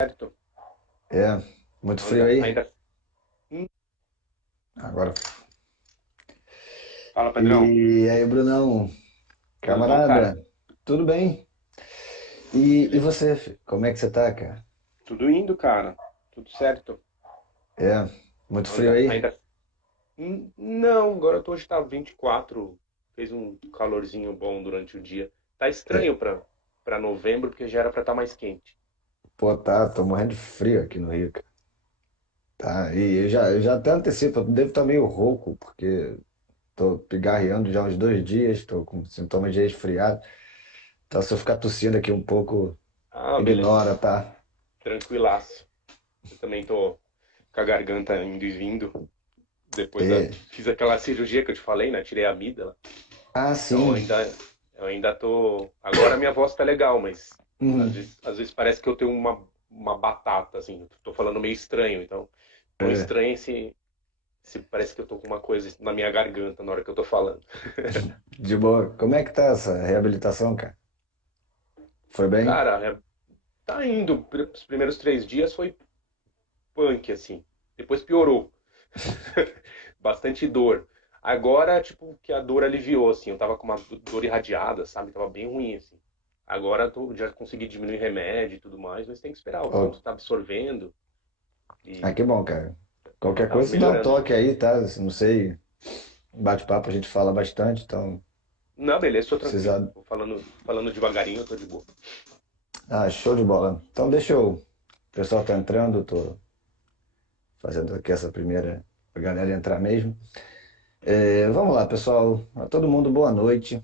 Certo? É, muito frio Ainda, aí? ainda. Agora. Fala, Pedrão. E aí, Brunão, Tudo bom, cara? camarada, tudo bem? E Beleza. você, como é que você tá, cara? Tudo indo, cara. Tudo certo. É, muito frio Ainda, aí? ainda. Não, agora hoje tá 24. Fez um calorzinho bom durante o dia. Tá É, estranho pra novembro, porque já era pra estar mais quente. pô, tá, tô morrendo de frio aqui no Rio, cara. Tá, e eu já até antecipo, eu devo estar meio rouco, porque tô pigarreando já há uns 2 dias, tô com sintomas de resfriado. Então, se eu ficar tossindo aqui um pouco, Ah, beleza. ignora, tá? Tranquilaço. Eu também tô com a garganta indo e vindo. É. Fiz aquela cirurgia que eu te falei, né? Tirei a amígdala. Ah, Então sim. eu ainda tô. Agora minha voz tá legal, mas Uhum. às vezes parece que eu tenho uma batata, assim. Tô falando meio estranho, então não É, estranhe se parece que eu tô com uma coisa na minha garganta na hora que eu tô falando. de boa. Como é que tá essa reabilitação, cara? Foi bem? Cara, tá indo. Os primeiros 3 dias foi punk, assim. Depois piorou. Bastante dor. Agora, tipo, que a dor aliviou, assim. Eu tava com uma dor irradiada, sabe? Tava bem ruim, assim. Agora já consegui diminuir remédio e tudo mais, mas tem que esperar. O Pô, ponto tá absorvendo que e bom, cara. Qualquer tá coisa, você dá um melhorando. toque aí, tá? Não sei, bate-papo a gente fala bastante, então Não, beleza, tô tranquilo. precisa. Vou falando devagarinho, eu tô de boa. Ah, show de bola. Então deixa eu. O pessoal tá entrando, eu tô fazendo aqui essa primeira pra galera entrar mesmo. Vamos lá, pessoal. A todo mundo, boa noite.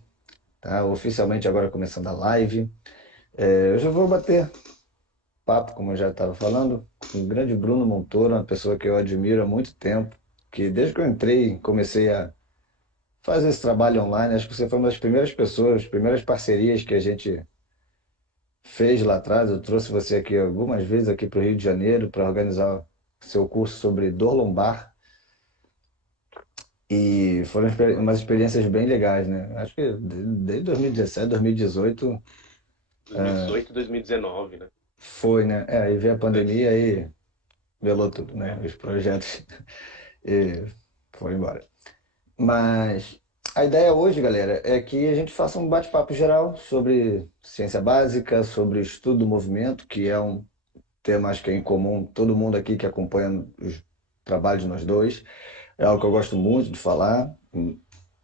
Tá? Oficialmente agora começando a live. Eu já vou bater papo, como eu já estava falando, com o grande Bruno Montoro, uma pessoa que eu admiro há muito tempo, que desde que eu entrei, comecei a fazer esse trabalho online. Acho que você foi uma das primeiras pessoas, primeiras parcerias que a gente fez lá atrás. Eu trouxe você aqui algumas vezes aqui para o Rio de Janeiro para organizar seu curso sobre dor lombar e foram umas experiências bem legais, né? Acho que desde 2017, 2018 2018, 2019, né? foi, né? Aí veio a Antes. pandemia e velou tudo, né? É, Os projetos e foi embora. Mas a ideia hoje, galera, é que a gente faça um bate-papo geral sobre ciência básica, sobre estudo do movimento, que é um tema, acho que é em comum, todo mundo aqui que acompanha os trabalhos de nós dois. É algo que eu gosto muito de falar,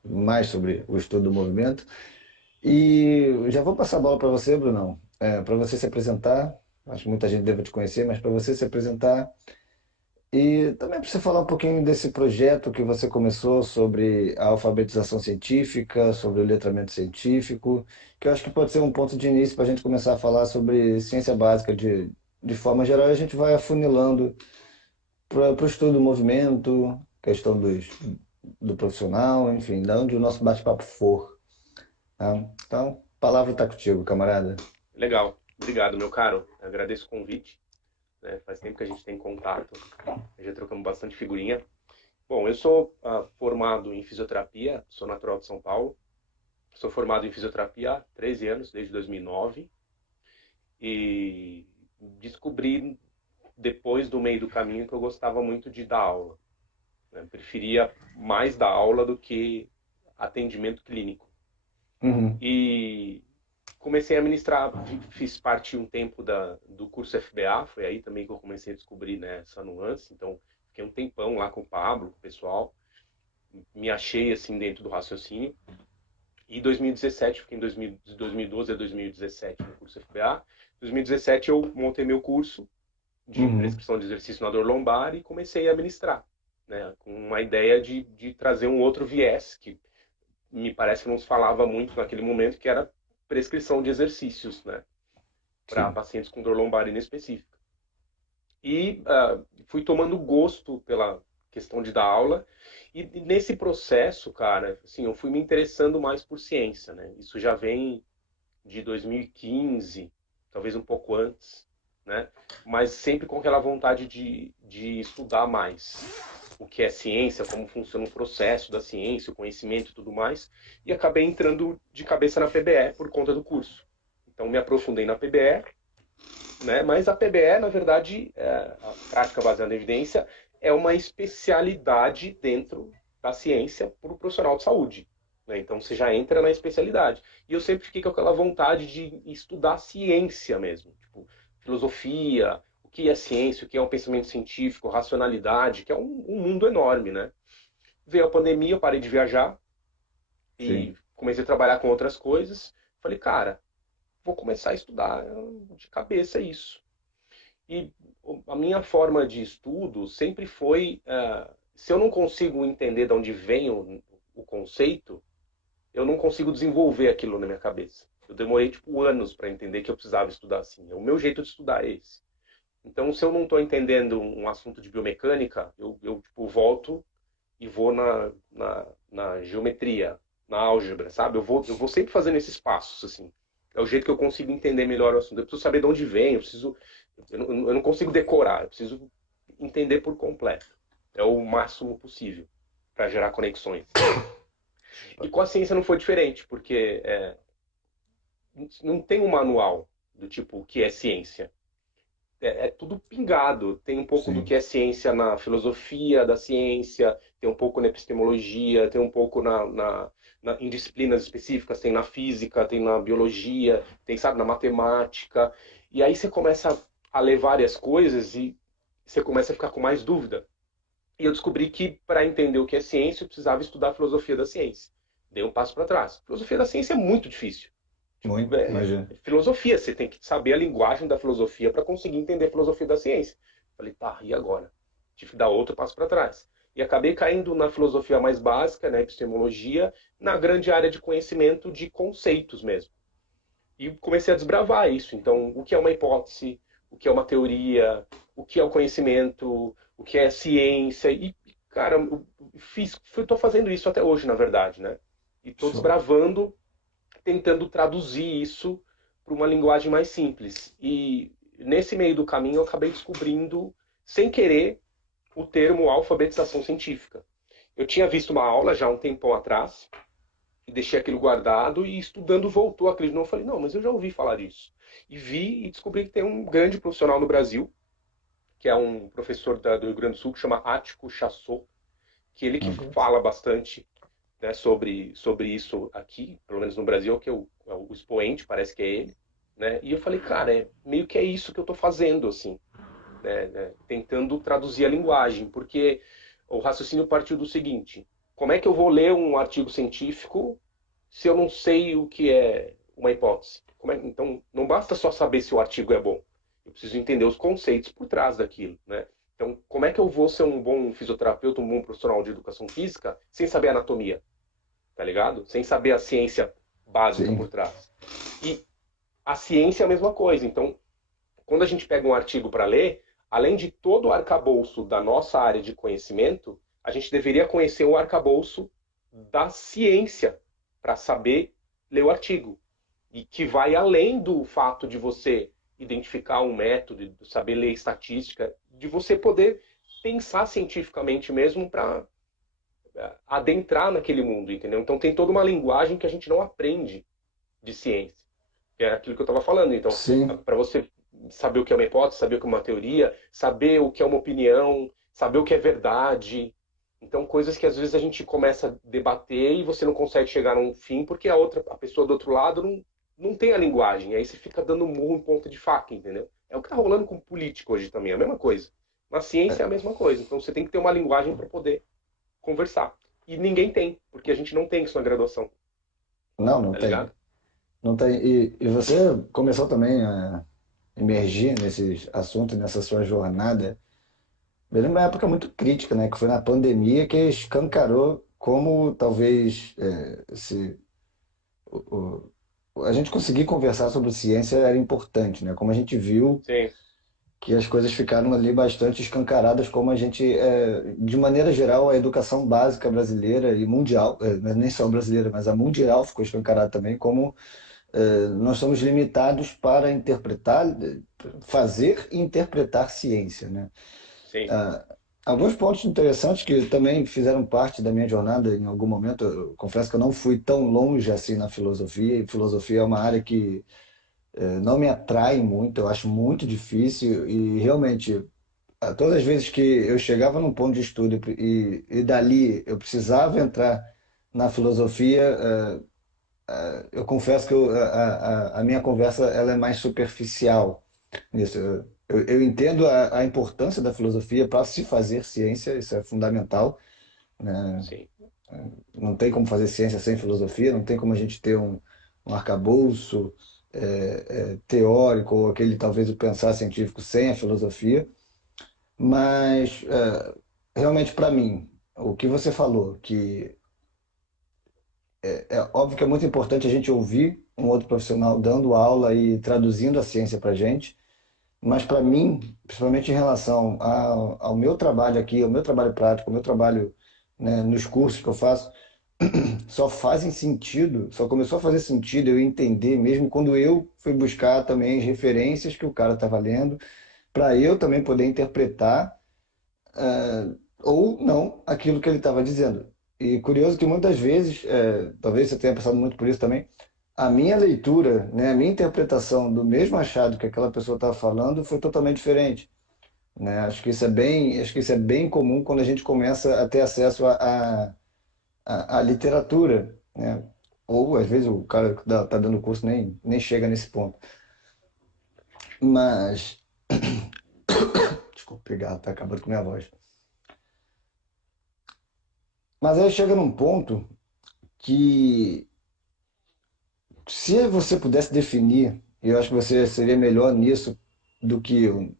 mais sobre o estudo do movimento. E já vou passar a bola para você, Brunão, para você se apresentar. Acho que muita gente deve te conhecer, mas para você se apresentar e também para você falar um pouquinho desse projeto que você começou sobre a alfabetização científica, sobre o letramento científico, que eu acho que pode ser um ponto de início para a gente começar a falar sobre ciência básica de forma geral, e a gente vai afunilando para o estudo do movimento, questão do profissional, enfim, da onde o nosso bate-papo for. Tá? Então, a palavra está contigo, camarada. legal. Obrigado, meu caro. Agradeço o convite, né? Faz tempo que a gente tem contato. Já trocamos bastante figurinha. Bom, eu sou formado em fisioterapia, sou natural de São Paulo. Sou formado em fisioterapia há 13 anos, desde 2009. E descobri, depois do meio do caminho, que eu gostava muito de dar aula, né? Preferia mais dar aula do que atendimento clínico. Uhum. E comecei a ministrar, fiz parte um tempo do curso FBA, foi aí também que eu comecei a descobrir, né, essa nuance. Então, fiquei um tempão lá com o Pablo, com o pessoal, me achei assim dentro do raciocínio. E 2017, fiquei de 2012 a 2017 no curso FBA. Em 2017 eu montei meu curso de Uhum. prescrição de exercício na dor lombar e comecei a ministrar, né, com uma ideia de trazer um outro viés que me parece que não se falava muito naquele momento, que era prescrição de exercícios, né, para Sim. pacientes com dor lombar inespecífica. E fui tomando gosto pela questão de dar aula. E nesse processo, cara, assim, eu fui me interessando mais por ciência, né? Isso já vem de 2015, talvez um pouco antes, né? Mas sempre com aquela vontade de estudar mais o que é ciência, como funciona o processo da ciência, o conhecimento e tudo mais. E acabei entrando de cabeça na PBE por conta do curso. Então me aprofundei na PBE né? Mas a PBE, na verdade, a prática baseada em evidência, é uma especialidade dentro da ciência para o profissional de saúde, né? Então você já entra na especialidade. E eu sempre fiquei com aquela vontade de estudar ciência mesmo, tipo, filosofia, o que é ciência, o que é um pensamento científico, racionalidade, que é um mundo enorme, né? Veio a pandemia, eu parei de viajar e Sim. comecei a trabalhar com outras coisas. Falei, cara, vou começar a estudar de cabeça isso. E a minha forma de estudo sempre foi, se eu não consigo entender de onde vem o conceito, eu não consigo desenvolver aquilo na minha cabeça. Eu demorei tipo anos para entender que eu precisava estudar assim. O meu jeito de estudar é esse. Então, se eu não estou entendendo um assunto de biomecânica, eu tipo, volto e vou na geometria, na álgebra, sabe? Eu vou sempre fazendo esses passos, assim. É o jeito que eu consigo entender melhor o assunto. Eu preciso saber de onde vem, eu não consigo decorar, eu preciso entender por completo. É o máximo possível para gerar conexões. E com a ciência não foi diferente, porque não tem um manual do tipo o que é ciência. É tudo pingado. Tem um pouco do Sim. que é ciência na filosofia da ciência, tem um pouco na epistemologia, tem um pouco em disciplinas específicas, tem na física, tem na biologia, tem, sabe, na matemática. E aí você começa a ler várias coisas e você começa a ficar com mais dúvida. E eu descobri que para entender o que é ciência, eu precisava estudar a filosofia da ciência. Dei um passo para trás. Filosofia da ciência é muito difícil. Tipo, Muito, imagina. filosofia, você tem que saber a linguagem da filosofia para conseguir entender a filosofia da ciência. Falei, tá, e agora? Tive que dar outro passo para trás. E acabei caindo na filosofia mais básica, na epistemologia, na grande área de conhecimento de conceitos mesmo. E comecei a desbravar isso. Então, o que é uma hipótese? O que é uma teoria? O que é o conhecimento? O que é ciência? E, cara, estou fazendo isso até hoje, na verdade, né? E estou Show. desbravando, tentando traduzir isso para uma linguagem mais simples. E nesse meio do caminho eu acabei descobrindo, sem querer, o termo alfabetização científica. Eu tinha visto uma aula já há um tempão atrás, e deixei aquilo guardado, e estudando voltou aquele de novo. Eu falei, não, mas eu já ouvi falar disso. E vi e descobri que tem um grande profissional no Brasil, que é um professor do Rio Grande do Sul, que chama Ático Chassot, que ele que Ok. fala bastante, né, sobre isso aqui, pelo menos no Brasil, que é o expoente, parece que é ele, né? E eu falei, cara, meio que é isso que eu estou fazendo, assim, né, tentando traduzir a linguagem, porque o raciocínio partiu do seguinte: como é que eu vou ler um artigo científico se eu não sei o que é uma hipótese? Então, não basta só saber se o artigo é bom, eu preciso entender os conceitos por trás daquilo, né? Então, como é que eu vou ser um bom fisioterapeuta, um bom profissional de educação física, sem saber anatomia? Tá ligado? Sem saber a ciência básica por Sim. trás. E a ciência é a mesma coisa. Então, quando a gente pega um artigo para ler, além de todo o arcabouço da nossa área de conhecimento, a gente deveria conhecer o arcabouço da ciência para saber ler o artigo. E que vai além do fato de você identificar um método, de saber ler estatística, de você poder pensar cientificamente mesmo para adentrar naquele mundo, entendeu? Então tem toda uma linguagem que a gente não aprende de ciência, que é aquilo que eu estava falando. Então, Sim. para você saber o que é uma hipótese, saber o que é uma teoria, saber o que é uma opinião, saber o que é verdade. Então, coisas que às vezes a gente começa a debater e você não consegue chegar a um fim porque a pessoa do outro lado não tem a linguagem. Aí você fica dando murro em ponta de faca, entendeu? É o que está rolando com político hoje também, é a mesma coisa. Na ciência é a mesma coisa. Então, você tem que ter uma linguagem para poder conversar. E ninguém tem, porque a gente não tem isso na graduação, Não, não tá tem. ligado? Não tem. E você começou também a emergir nesses assuntos, nessa sua jornada. Eu lembro uma época muito crítica, né? Que foi na pandemia que escancarou como talvez se, a gente conseguir conversar sobre ciência era importante, né? Como a gente viu Sim, que as coisas ficaram ali bastante escancaradas, como a gente, de maneira geral, a educação básica brasileira e mundial, não é nem só brasileira, mas a mundial ficou escancarada também, como nós somos limitados para interpretar, fazer e interpretar ciência, né? sim. Ah, alguns pontos interessantes que também fizeram parte da minha jornada em algum momento. Eu confesso que eu não fui tão longe assim na filosofia, e filosofia é uma área que não me atraem muito, eu acho muito difícil e realmente todas as vezes que eu chegava num ponto de estudo e dali eu precisava entrar na filosofia, eu confesso que a minha conversa ela é mais superficial nisso. Eu entendo a importância da filosofia para se fazer ciência, isso é fundamental, né? Sim. Não tem como fazer ciência sem filosofia, não tem como a gente ter um arcabouço teórico ou aquele talvez o pensar científico sem a filosofia, mas realmente para mim, o que você falou, que é óbvio que é muito importante a gente ouvir um outro profissional dando aula e traduzindo a ciência para a gente, mas para mim, principalmente em relação ao meu trabalho aqui, ao meu trabalho prático, ao meu trabalho, né, nos cursos que eu faço, só fazem sentido, só começou a fazer sentido eu entender mesmo quando eu fui buscar também as referências que o cara estava lendo, para eu também poder interpretar ou não aquilo que ele estava dizendo. E curioso que muitas vezes, talvez você tenha passado muito por isso também, a minha leitura, né, a minha interpretação do mesmo achado que aquela pessoa estava falando foi totalmente diferente, né? Acho que isso é bem comum quando a gente começa a ter acesso à literatura, né? Ou às vezes o cara que está dando curso nem chega nesse ponto. Mas, desculpa, obrigado, tá acabando com minha voz. Mas aí chega num ponto que se você pudesse definir, eu acho que você seria melhor nisso do que eu,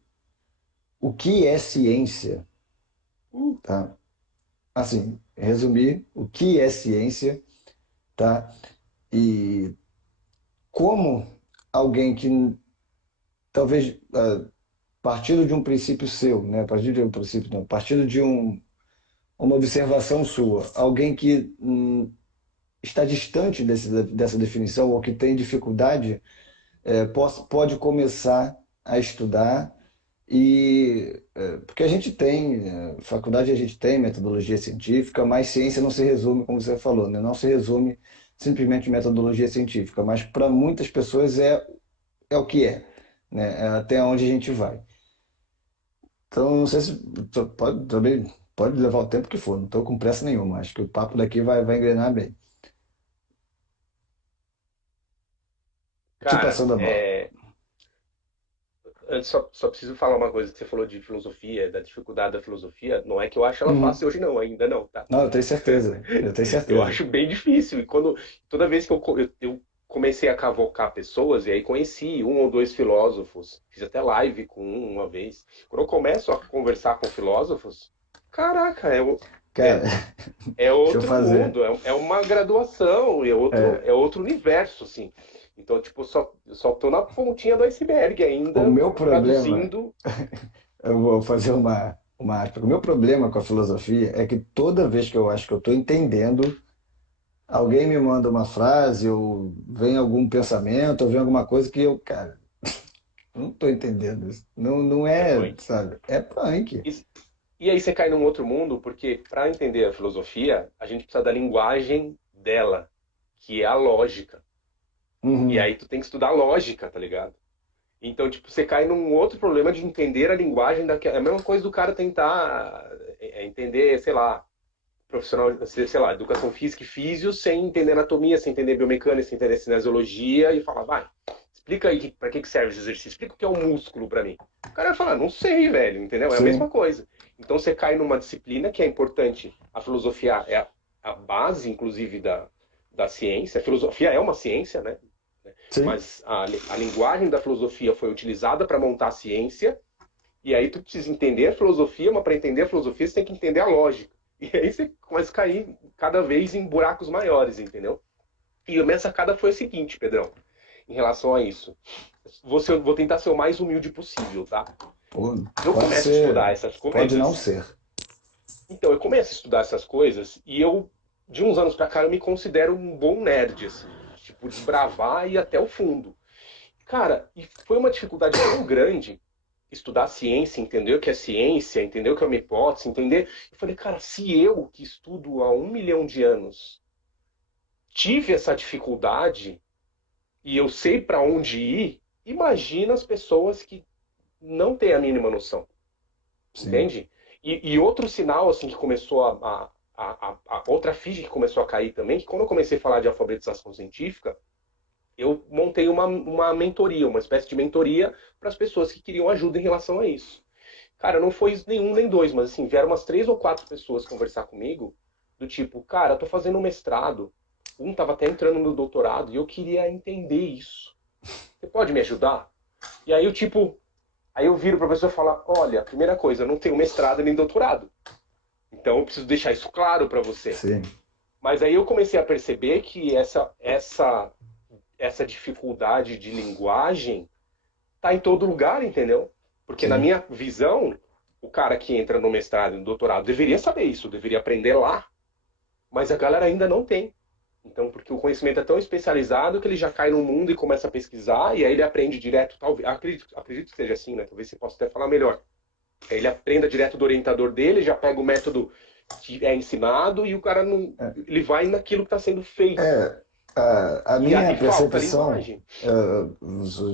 o que é ciência, tá? Assim, resumir o que é ciência, tá? E como alguém que talvez partindo de um princípio seu, né? Partindo de um princípio, não, partindo de uma observação sua, alguém que está distante dessa definição ou que tem dificuldade pode começar a estudar porque a gente tem, faculdade a gente tem metodologia científica, mas ciência não se resume, como você falou, né? Não se resume simplesmente em metodologia científica, mas para muitas pessoas é o que é, né? É até onde a gente vai. Então, não sei se pode, também pode levar o tempo que for, não estou com pressa nenhuma, acho que o papo daqui vai engrenar bem. Te Cara, passando a bola. antes só preciso falar uma coisa que você falou de filosofia, da dificuldade da filosofia. Não é que eu acho ela Uhum. fácil hoje, não, ainda não, tá? Não, eu tenho certeza, eu tenho Eu certeza. acho bem difícil. E toda vez que eu comecei a cavocar pessoas, e aí conheci um ou dois filósofos, fiz até live com um uma vez. Quando eu começo a conversar com filósofos, caraca, Cara, é, é deixa eu outro fazer. mundo, é uma graduação, É, é outro universo, assim. Então, tipo, eu só tô na pontinha do iceberg o ainda, meu problema traduzindo. Eu vou fazer uma aspa. O meu problema com a filosofia é que toda vez que eu acho que eu estou entendendo, alguém me manda uma frase, ou vem algum pensamento, ou vem alguma coisa que eu, cara, não estou entendendo isso. Não, não É é, punk. sabe? É punk. E, e aí você cai num outro mundo, porque para entender a filosofia, a gente precisa da linguagem dela, que é a lógica. E Uhum. aí tu tem que estudar lógica, tá ligado? Então, tipo, você cai num outro problema de entender a linguagem daquela. É a mesma coisa do cara tentar entender, sei lá, profissional, sei lá, educação física e físio, sem entender anatomia, sem entender biomecânica, sem entender cinesiologia, e falar, vai, explica aí para que serve esse exercício, explica o que é um músculo para mim. O cara vai falar, não sei, velho, entendeu? É a mesma Sim, coisa. Então você cai numa disciplina que é importante. A filosofia é a base, inclusive, da ciência. A filosofia é uma ciência, né? sim. Mas a linguagem da filosofia foi utilizada para montar a ciência, e aí tu precisa entender a filosofia, mas para entender a filosofia você tem que entender a lógica. E aí você começa a cair cada vez em buracos maiores, entendeu? E a minha sacada foi a seguinte, Pedrão, em relação a isso. Vou tentar ser o mais humilde possível, tá? Pô, Eu pode começo a ser, estudar essas pode não coisas, ser. então eu começo a estudar essas coisas e de uns anos pra cá, eu me considero um bom nerd, assim. Tipo, desbravar e ir até o fundo. Cara, e foi uma dificuldade tão grande estudar ciência, entender o que é ciência, entender o que é uma hipótese, entender. Eu falei, cara, se eu, que estudo há 1 milhão de anos, tive essa dificuldade e eu sei para onde ir, Imagina as pessoas que não têm a mínima noção, Sim. entende? E outro sinal, assim, que começou outra ficha que começou a cair também, que quando eu comecei a falar de alfabetização científica, eu montei uma mentoria, uma espécie de mentoria para as pessoas que queriam ajuda em relação a isso. Cara, não foi nenhum nem dois, mas assim, vieram umas 3 ou 4 pessoas conversar comigo, do tipo, cara, eu tô fazendo um mestrado, um tava até entrando no doutorado, e eu queria entender isso. Você pode me ajudar? E aí eu, tipo, aí eu viro pra pessoa e falo, olha, primeira coisa, eu não tenho mestrado nem doutorado. Então eu preciso deixar isso claro pra você. Sim. Mas aí eu comecei a perceber que essa dificuldade de linguagem tá em todo lugar, entendeu? Porque na Sim. minha visão, o cara que entra no mestrado e no doutorado deveria saber isso, deveria aprender lá, mas a galera ainda não tem. Então, porque o conhecimento é tão especializado que ele já cai no mundo e começa a pesquisar, e aí ele aprende direto, talvez, acredito que seja assim, né? Talvez você possa até falar melhor. Aí ele aprenda direto do orientador dele, já pega o método que é ensinado e o cara não, ele vai naquilo que está sendo feito. É, a minha E falta percepção, linguagem.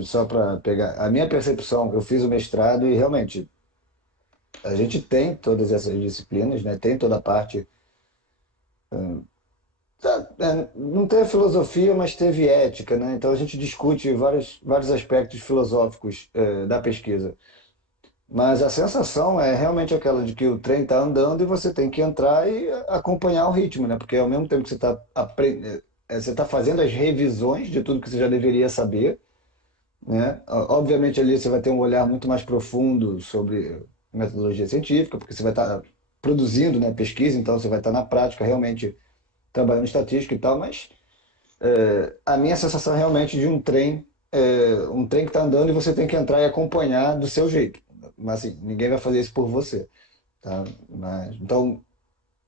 só para pegar, a minha percepção, eu fiz o mestrado e realmente a gente tem todas essas disciplinas, né? Tem toda a parte. Não teve filosofia, mas teve ética, né? Então a gente discute vários aspectos filosóficos, da pesquisa. Mas a sensação é realmente aquela de que o trem está andando e você tem que entrar e acompanhar o ritmo, né? Porque ao mesmo tempo que você está você tá fazendo as revisões de tudo que você já deveria saber, né? Obviamente ali você vai ter um olhar muito mais profundo sobre metodologia científica, porque você vai estar produzindo, né, pesquisa, então você vai estar na prática realmente trabalhando estatística e tal, mas a minha sensação é realmente de um trem que está andando e você tem que entrar e acompanhar do seu jeito. Mas assim, ninguém vai fazer isso por você, tá? Mas, então,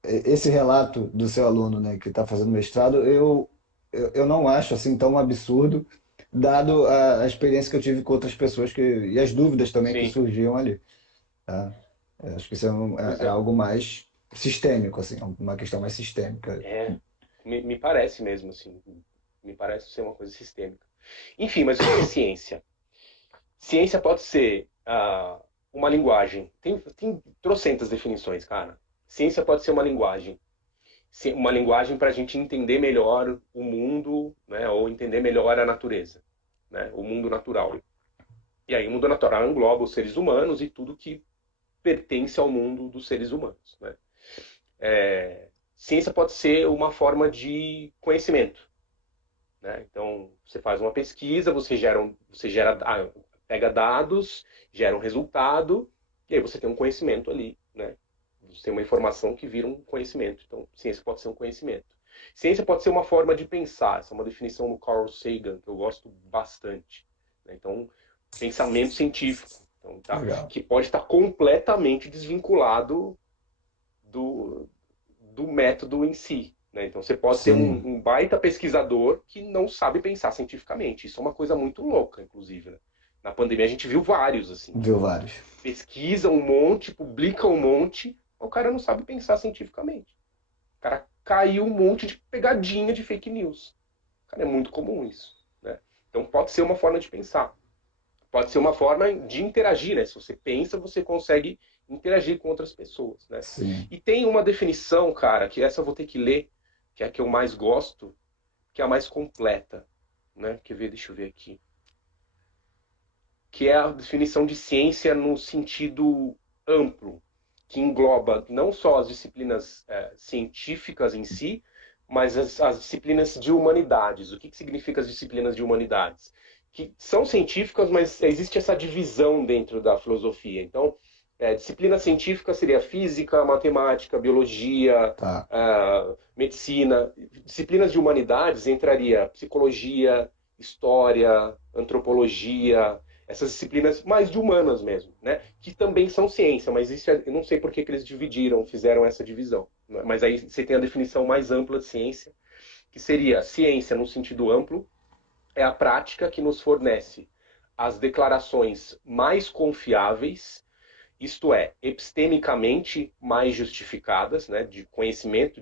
esse relato do seu aluno, né, que está fazendo mestrado, eu não acho assim tão absurdo, dado a experiência que eu tive com outras pessoas e as dúvidas também que Sim, surgiam ali, tá? Eu acho que isso pois é é. algo mais sistêmico, assim, uma questão mais sistêmica. É, me parece mesmo, assim. Me parece ser uma coisa sistêmica. Enfim, mas o que é ciência? Ciência pode ser uma linguagem. Tem trocentas definições, cara. Ciência pode ser uma linguagem. Uma linguagem para a gente entender melhor o mundo, né, ou entender melhor a natureza, né, o mundo natural. E aí o mundo natural engloba os seres humanos e tudo que pertence ao mundo dos seres humanos, né? Ciência pode ser uma forma de conhecimento, né? Então, você faz uma pesquisa, pega dados, gera um resultado, e aí você tem um conhecimento ali, né? Você tem uma informação que vira um conhecimento. Então, ciência pode ser um conhecimento. Ciência pode ser uma forma de pensar. Essa é uma definição do Carl Sagan, que eu gosto bastante, né? Então, pensamento científico. Então, tá, Legal. que pode estar completamente desvinculado do, do método em si, né? Então você pode ter Sim, um baita pesquisador que não sabe pensar cientificamente. Isso é uma coisa muito louca, inclusive, né? Na pandemia a gente viu vários, assim, viu que vários. pesquisam um monte, publicam um monte, o cara não sabe pensar cientificamente. O cara caiu um monte de pegadinha de fake news. Cara, é muito comum isso, né? Então pode ser uma forma de pensar. Pode ser uma forma de interagir, né? Se você pensa, você consegue interagir com outras pessoas, né? Sim. E tem uma definição, cara, que essa eu vou ter que ler, que é a que eu mais gosto, que é a mais completa, né? Quer ver? Deixa eu ver aqui. Que é a definição de ciência no sentido amplo, que engloba não só as disciplinas científicas em si, mas as disciplinas de humanidades. O que significa as disciplinas de humanidades? Que são científicas, mas existe essa divisão dentro da filosofia. Então, disciplina científica seria física, matemática, biologia, Tá. medicina. Disciplinas de humanidades entraria psicologia, história, antropologia, essas disciplinas mais de humanas mesmo, né? Que também são ciência, mas isso eu não sei por que eles dividiram, fizeram essa divisão. Né? Mas aí você tem a definição mais ampla de ciência, que seria ciência no sentido amplo, é a prática que nos fornece as declarações mais confiáveis, isto é, epistemicamente mais justificadas, né, de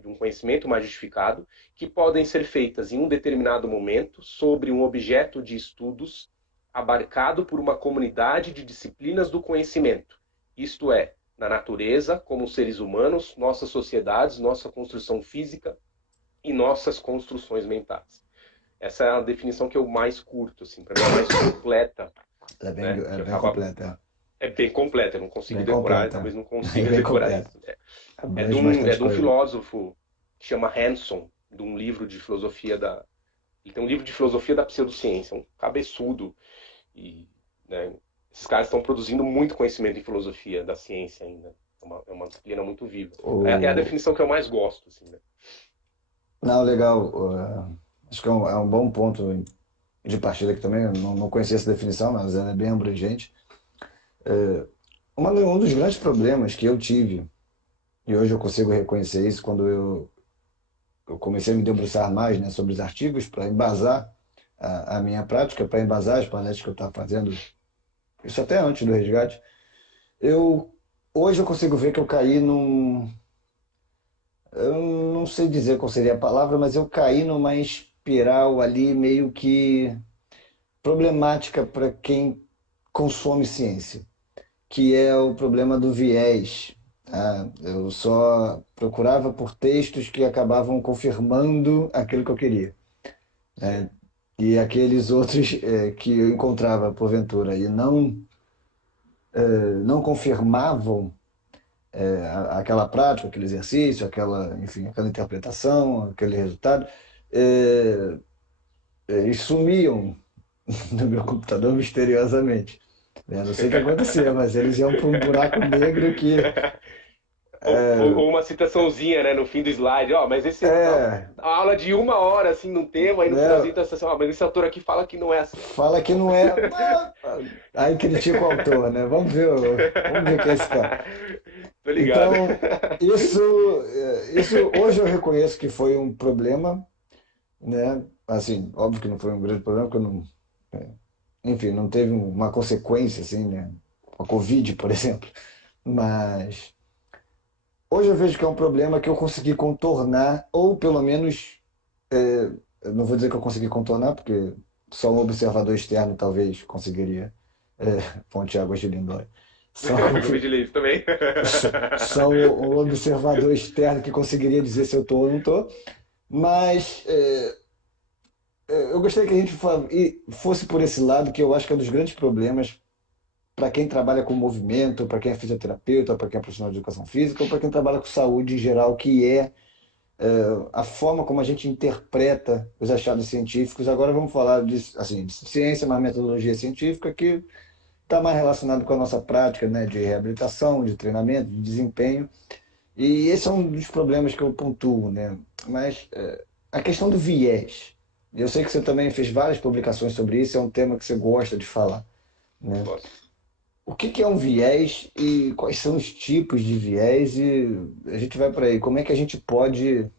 um conhecimento mais justificado, que podem ser feitas em um determinado momento sobre um objeto de estudos abarcado por uma comunidade de disciplinas do conhecimento, isto é, na natureza, como seres humanos, nossas sociedades, nossa construção física e nossas construções mentais. Essa é a definição que eu mais curto, assim, para mim é a mais completa, né? É Que bem acaba completa. é bem completa, eu não consigo Bem decorar, completa. talvez não É consiga bem decorar completa. isso. Abrange É bastante de um coisa. filósofo que chama Hanson, de um livro de filosofia da. Ele tem um livro de filosofia da pseudociência, um cabeçudo. E, né, esses caras estão produzindo muito conhecimento em filosofia da ciência ainda. É uma disciplina muito viva. É a O... definição que eu mais gosto, assim, né? Não, legal. Acho que é um bom ponto de partida aqui também. Eu não conhecia essa definição, mas ela é bem abrangente. Um dos grandes problemas que eu tive, e hoje eu consigo reconhecer isso quando eu comecei a me debruçar mais, né, sobre os artigos para embasar a minha prática, para embasar as palestras que eu estava fazendo, isso até antes do resgate, eu hoje eu consigo ver que eu caí num, eu não sei dizer qual seria a palavra, mas eu caí numa espiral ali meio que problemática para quem consome ciência, que é o problema do viés. Tá? Eu só procurava por textos que acabavam confirmando aquilo que eu queria. Sim. E aqueles outros que eu encontrava porventura e não confirmavam aquela prática, aquele exercício, enfim, aquela interpretação, aquele resultado, é, eles sumiam no meu computador misteriosamente. Não sei o que acontecia, mas eles iam para um buraco negro que Ou uma citaçãozinha, né, no fim do slide, ó, mas esse é, a aula de 1 hora assim num tema, aí no finalzinho né, tá assim, ó, mas esse autor aqui fala que não é assim. fala que não é. Aí critica o autor, né? Vamos ver quem é esse cara. Tô ligado. Então, isso, isso hoje eu reconheço que foi um problema, né? Assim, óbvio que não foi um grande problema, porque eu não, enfim, não teve uma consequência, assim, né? A Covid, por exemplo. Mas hoje eu vejo que é um problema que eu consegui contornar, ou pelo menos, eu não vou dizer que eu consegui contornar, porque só um observador externo talvez conseguiria, fonte Águas de Lindóia. Só, Acabei de ler isso também. só um observador externo que conseguiria dizer se eu estou ou não estou. Mas eu gostaria que a gente fosse por esse lado, que eu acho que é um dos grandes problemas para quem trabalha com movimento, para quem é fisioterapeuta, para quem é profissional de educação física, ou para quem trabalha com saúde em geral, que é a forma como a gente interpreta os achados científicos. Agora vamos falar assim, de ciência, mas metodologia científica, que está mais relacionado com a nossa prática, né, de reabilitação, de treinamento, de desempenho. E esse é um dos problemas que eu pontuo, né? Mas a questão do viés. Eu sei que você também fez várias publicações sobre isso, é um tema que você gosta de falar, né? Gosto. O que que é um viés e quais são os tipos de viés? E a gente vai por aí. Como é que a gente pode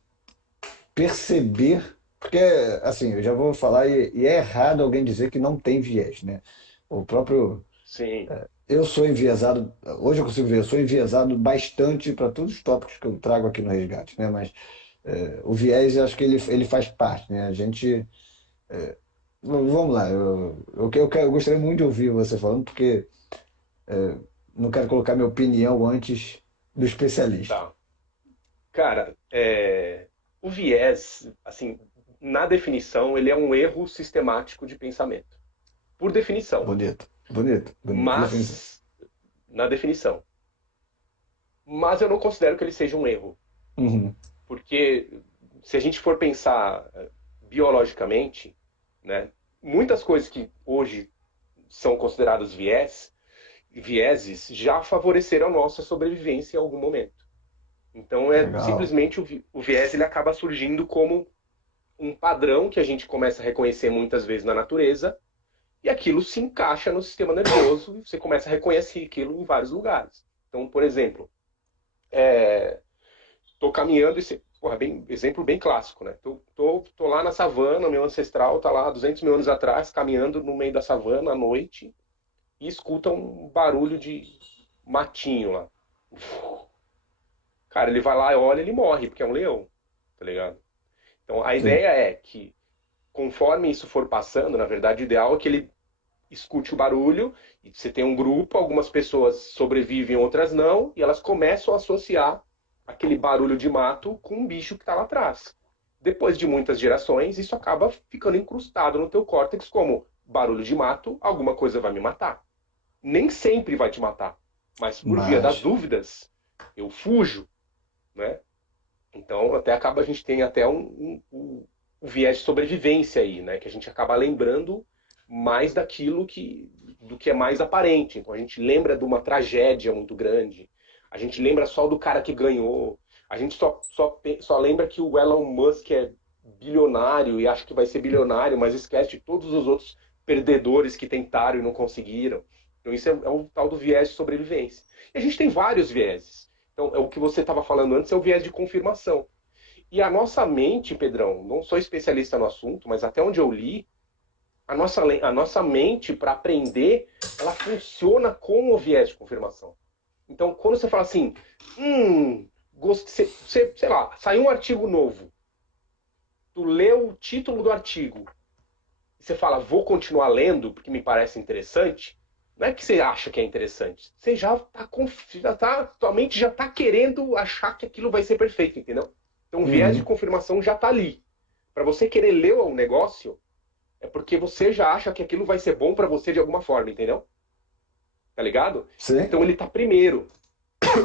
perceber? Porque, assim, eu já vou falar, e é errado alguém dizer que não tem viés, né? O próprio. Sim. Eu sou enviesado, hoje eu consigo ver, eu sou enviesado bastante para todos os tópicos que eu trago aqui no Resgate, né? Mas o viés, eu acho que ele faz parte, né? A gente. Vamos lá, eu gostaria muito de ouvir você falando, porque não quero colocar minha opinião antes do especialista. Tá. Cara, o viés, assim, na definição, ele é um erro sistemático de pensamento. Por definição. Bonito, bonito, bonito. Definição. Mas, na definição. Mas eu não considero que ele seja um erro. Uhum, Porque se a gente for pensar biologicamente, né, muitas coisas que hoje são consideradas vieses já favoreceram a nossa sobrevivência em algum momento. Então é legal. simplesmente o viés ele acaba surgindo como um padrão que a gente começa a reconhecer muitas vezes na natureza e aquilo se encaixa no sistema nervoso e você começa a reconhecer aquilo em vários lugares. Então, por exemplo, tô caminhando e porra, exemplo bem clássico, né? Tô lá na savana, meu ancestral tá lá 200 mil anos atrás, caminhando no meio da savana à noite e escuta um barulho de matinho lá. Cara, ele vai lá e olha, ele morre, porque é um leão, tá ligado? Então a Sim. ideia é que conforme isso for passando, na verdade o ideal é que ele escute o barulho, e você tem um grupo, algumas pessoas sobrevivem, outras não, e elas começam a associar aquele barulho de mato com um bicho que está lá atrás. Depois de muitas gerações, isso acaba ficando incrustado no teu córtex como barulho de mato, alguma coisa vai me matar. Nem sempre vai te matar, mas por via das Mas, dúvidas, eu fujo, né? Então, até acaba, a gente tem até um viés de sobrevivência aí, né? Que a gente acaba lembrando mais do que é mais aparente. Então, a gente lembra de uma tragédia muito grande, a gente lembra só do cara que ganhou, a gente só lembra que o Elon Musk é bilionário e acha que vai ser bilionário, mas esquece de todos os outros perdedores que tentaram e não conseguiram. Então, isso é um tal do viés de sobrevivência. E a gente tem vários vieses. Então, é o que você estava falando antes, é o viés de confirmação. E a nossa mente, Pedrão, não sou especialista no assunto, mas até onde eu li, a nossa mente, para aprender, ela funciona com o viés de confirmação. Então, quando você fala assim, sei lá, saiu um artigo novo, tu lê o título do artigo, e você fala, vou continuar lendo porque me parece interessante, não é que você acha que é interessante, você tua mente já está querendo achar que aquilo vai ser perfeito, entendeu? Então o viés de uhum, confirmação já está ali. Para você querer ler o negócio, é porque você já acha que aquilo vai ser bom para você de alguma forma, entendeu? Tá ligado? sim, Então ele está primeiro.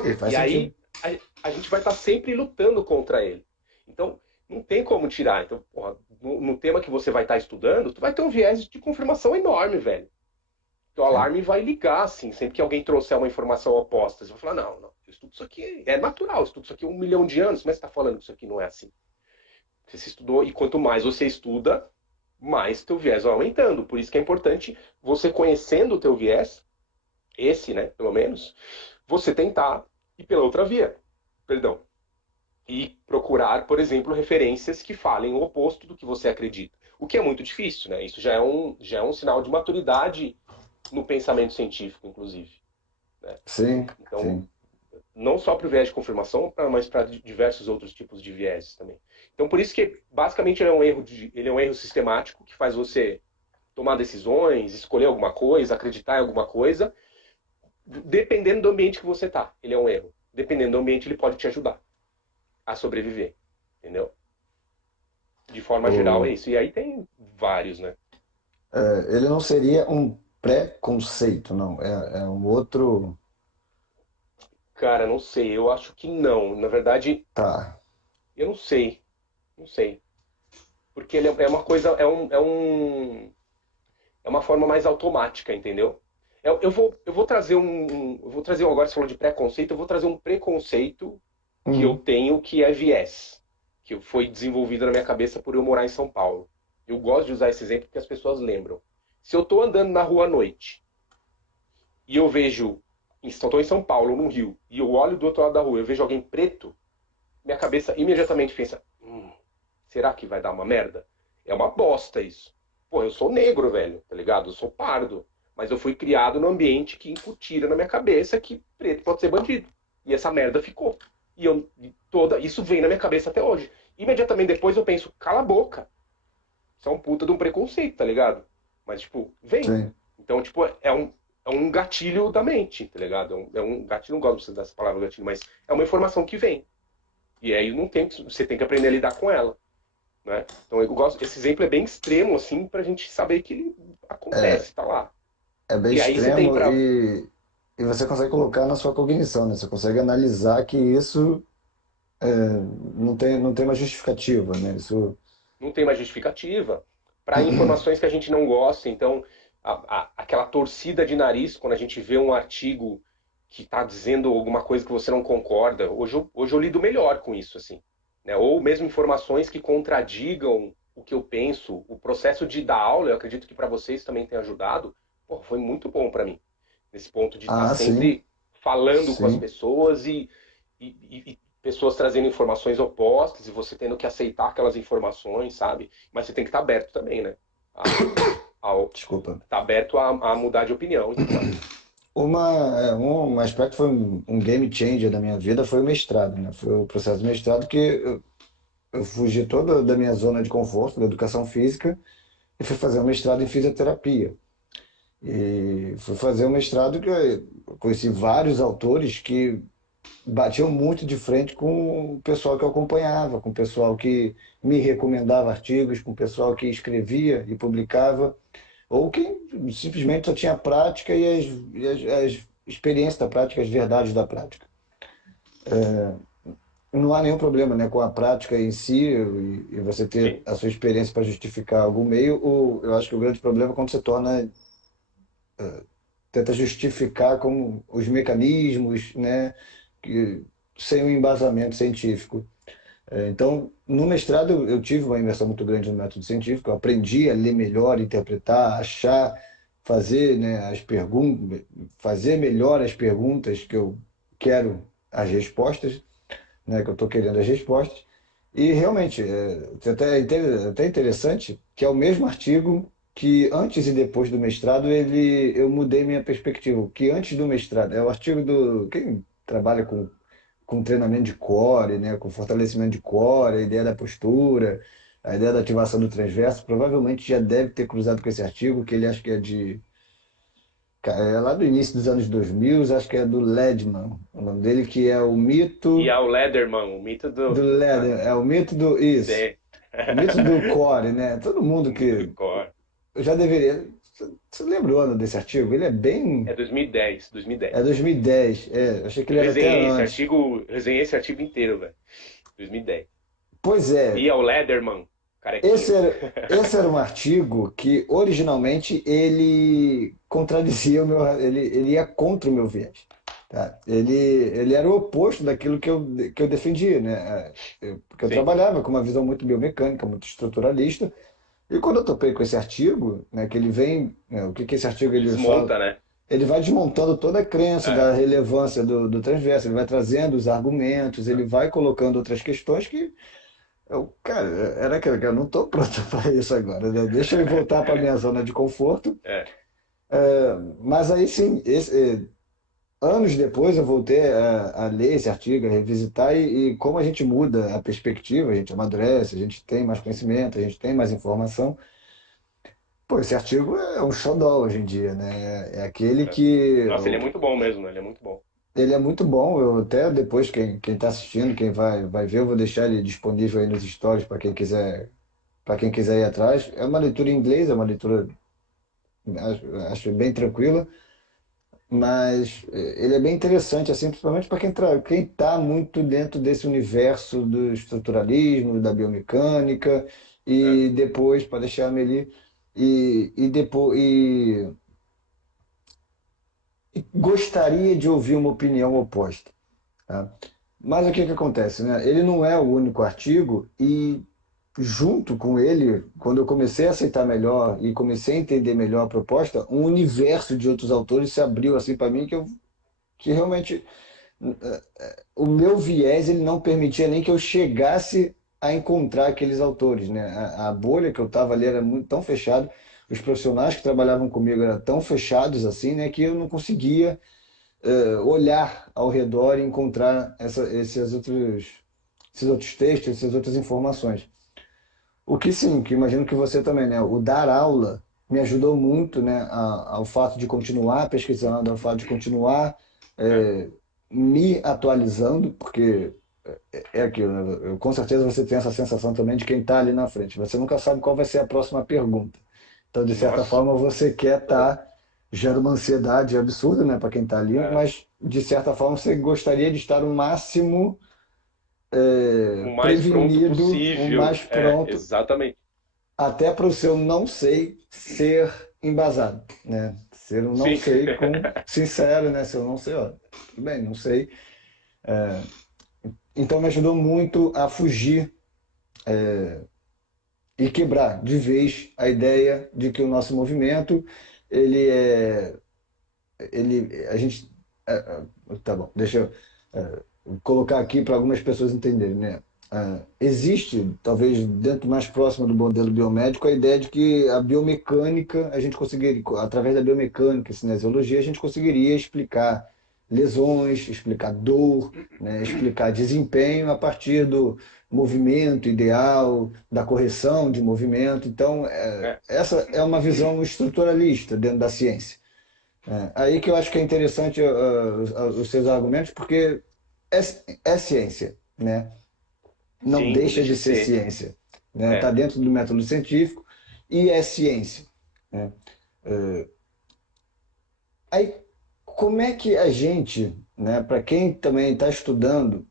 e E faz sentido. aí a gente vai estar sempre lutando contra ele. Então não tem como tirar. Então, porra, no tema que você vai estar estudando, tu vai ter um viés de confirmação enorme, velho. O Sim. alarme vai ligar, assim, sempre que alguém trouxer uma informação oposta. Você vai falar, não, eu estudo isso aqui, é natural, eu estudo isso aqui há 1 milhão de anos, mas você está falando que isso aqui não é assim. Você se estudou, e quanto mais você estuda, mais teu viés vai aumentando. Por isso que é importante você conhecendo o teu viés, esse, né, pelo menos, você tentar ir pela outra via, perdão. E procurar, por exemplo, referências que falem o oposto do que você acredita. O que é muito difícil, né? Isso já é um sinal de maturidade no pensamento científico, inclusive. Né? Sim, Então, sim. não só para o viés de confirmação, mas para diversos outros tipos de viés também. Então, por isso que, basicamente, ele é um erro sistemático que faz você tomar decisões, escolher alguma coisa, acreditar em alguma coisa, dependendo do ambiente que você está. Ele é um erro. Dependendo do ambiente, ele pode te ajudar a sobreviver. Entendeu? De forma geral, é O, isso. E aí tem vários, né? ele não seria um preconceito, não. É um outro. Cara, não sei. Eu acho que não. Na verdade, Tá. eu não sei. Não sei. Porque ele é uma coisa, é uma forma mais automática, entendeu? Eu vou trazer eu vou trazer agora você falou de preconceito, eu vou trazer um preconceito que eu Uhum. tenho que é viés, que foi desenvolvido na minha cabeça por eu morar em São Paulo. Eu gosto de usar esse exemplo porque as pessoas lembram. Se eu estou andando na rua à noite e eu vejo, estou em São Paulo, no Rio, e eu olho do outro lado da rua, eu vejo alguém preto, minha cabeça imediatamente pensa, será que vai dar uma merda? É uma bosta isso. Pô, eu sou negro, velho, tá ligado? Eu sou pardo. Mas eu fui criado num ambiente que incutiram na minha cabeça que preto pode ser bandido. E essa merda ficou. Isso vem na minha cabeça até hoje. Imediatamente depois eu penso, cala a boca. Isso é um puta de um preconceito, tá ligado? Mas, tipo, vem. Sim. Então, tipo, é um gatilho da mente, tá ligado? É um gatilho, não gosto dessa palavra gatilho, mas é uma informação que vem. E aí não tem, você tem que aprender a lidar com ela. Né? Então eu gosto, esse exemplo é bem extremo assim para a gente saber que ele É, acontece, tá lá. é bem E aí você tem extremo para e você consegue colocar na sua cognição, né? Você consegue analisar que isso não tem uma justificativa, né? Isso. não tem mais justificativa para informações que a gente não gosta. Então aquela torcida de nariz quando a gente vê um artigo que está dizendo alguma coisa que você não concorda. Hoje eu lido melhor com isso assim, né? Ou mesmo informações que contradigam o que eu penso. O processo de dar aula, eu acredito que para vocês também tem ajudado. Pô, foi muito bom para mim nesse ponto de estar Ah, sim, sempre falando com as sim. pessoas e pessoas trazendo informações opostas e você tendo que aceitar aquelas informações, sabe? Mas você tem que estar aberto também, né? Ao, Desculpa. tá aberto a mudar de opinião e tudo mais. Um aspecto que foi um game changer da minha vida foi o mestrado, né? Foi o processo de mestrado que eu fugi toda da minha zona de conforto, da educação física, e fui fazer um mestrado em fisioterapia. E fui fazer um mestrado que eu conheci vários autores que batiam muito de frente com o pessoal que eu acompanhava, com o pessoal que me recomendava artigos, com o pessoal que escrevia e publicava, ou quem simplesmente só tinha prática as experiências da prática, as verdades da prática. Não há nenhum problema, né, com a prática em si e você ter Sim, a sua experiência para justificar algum meio. Eu acho que o grande problema é quando você tenta justificar com os mecanismos, né, sem um embasamento científico. Então, no mestrado eu tive uma imersão muito grande no método científico, eu aprendi a ler melhor, interpretar, achar, fazer, né, as perguntas, fazer melhor as perguntas que eu quero as respostas, né, que eu estou querendo as respostas. E realmente, até interessante que é o mesmo artigo que antes e depois do mestrado eu mudei minha perspectiva. Que antes do mestrado, é o artigo do quem trabalha com treinamento de core, né, com fortalecimento de core, a ideia da postura, a ideia da ativação do transverso, provavelmente já deve ter cruzado com esse artigo, que ele acho que é lá do início dos anos 2000, acho que é do Ledman, o nome dele, que é o e mito ao Lederman, o mito do do, Leder, é o mito do isso, Sim. o mito do core, né? Todo O mundo mito do que core. eu já deveria. Você lembra o ano desse artigo? Ele é É bem. 2010, É 2010. 2010. Eu achei que Eu ele era até resenhei esse antes. artigo, resenhei esse artigo inteiro, velho. 2010. Pois é, E ao Lederman, esse carequinha. esse era um artigo que originalmente ele contradizia ele ia contra o meu viés. Tá? Ele era o oposto daquilo que eu defendia, né? Porque eu Sim, trabalhava com uma visão muito biomecânica, muito estruturalista. E quando eu topei com esse artigo, né, que ele vem, né, o que que esse artigo ele ele fala? desmonta, né? Ele vai desmontando toda a crença É, da relevância do transverso, ele vai trazendo os argumentos, ele vai colocando outras questões que cara, era aquilo que eu não estou pronto para isso agora, né? Deixa eu voltar para a minha zona de conforto. é, Mas aí sim, anos depois eu voltei a ler esse artigo, a revisitar, e como a gente muda a perspectiva, a gente amadurece, a gente tem mais conhecimento, a gente tem mais informação. Pô, esse artigo é um xodó hoje em dia, né? É aquele é. que Nossa, ele é muito bom mesmo, né? Ele é muito bom. ele é muito bom. Eu até depois, quem está assistindo, quem vai ver, eu vou deixar ele disponível aí nos stories para quem quiser ir atrás. É uma leitura em inglês, é uma leitura, acho bem tranquila, mas ele é bem interessante, assim, principalmente para quem está muito dentro desse universo do estruturalismo, da biomecânica, É, e depois, para deixar a Amelie, e depois. E gostaria de ouvir uma opinião oposta. Tá? Mas o que que acontece, né? Ele não é o único artigo e junto com ele, quando eu comecei a aceitar melhor e comecei a entender melhor a proposta, um universo de outros autores se abriu assim para mim que realmente o meu viés ele não permitia nem que eu chegasse a encontrar aqueles autores, né? A bolha que eu estava ali era muito tão fechada, os profissionais que trabalhavam comigo eram tão fechados assim, né, que eu não conseguia olhar ao redor e encontrar esses outros textos, essas outras informações. O que sim, que imagino que você também, né? O dar aula me ajudou muito, né? Ao fato de continuar pesquisando, ao fato de continuar é. é, me atualizando, porque é aquilo, né? Com certeza você tem essa sensação também de quem está ali na frente. Você nunca sabe qual vai ser a próxima pergunta. Então, de certa Nossa. forma, você quer estar gera uma ansiedade absurda, né, para quem está ali, É. mas de certa forma você gostaria de estar o máximo O mais pronto prevenido, o possível. mais É, pronto, exatamente. até para o seu não sei ser embasado, né? Ser um não Sim. sei com sincero, né? Se eu não sei, ó, tudo bem, não sei. Então me ajudou muito a fugir e quebrar de vez a ideia de que o nosso movimento ele é a gente tá bom, deixa eu colocar aqui para algumas pessoas entenderem, né? Existe, talvez dentro mais próximo do modelo biomédico, a ideia de que a biomecânica, a gente conseguiria, através da biomecânica e cinesiologia, a gente conseguiria explicar lesões, explicar dor, né? Explicar desempenho a partir do movimento ideal, da correção de movimento. Então, É, essa é uma visão estruturalista dentro da ciência. Aí que eu acho que é interessante os seus argumentos, porque é ciência, né? Não Sim, não deixa deixa de de ser ser. ciência, né? Está É, dentro do método científico e é ciência, né? É, Aí, como é que a gente, né, para quem também está estudando,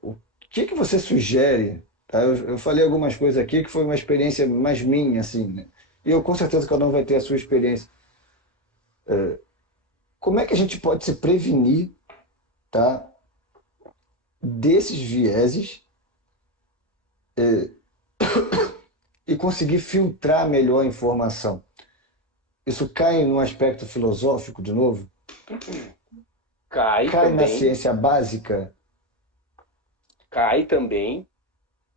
o que que você sugere? Tá? Eu falei algumas coisas aqui que foi uma experiência mais minha, assim, né? E eu com certeza cada um vai ter a sua experiência. Como é que a gente pode se prevenir, tá, desses vieses e conseguir filtrar melhor a informação? Isso cai no aspecto filosófico de novo? cai Cai na também, ciência básica? cai também,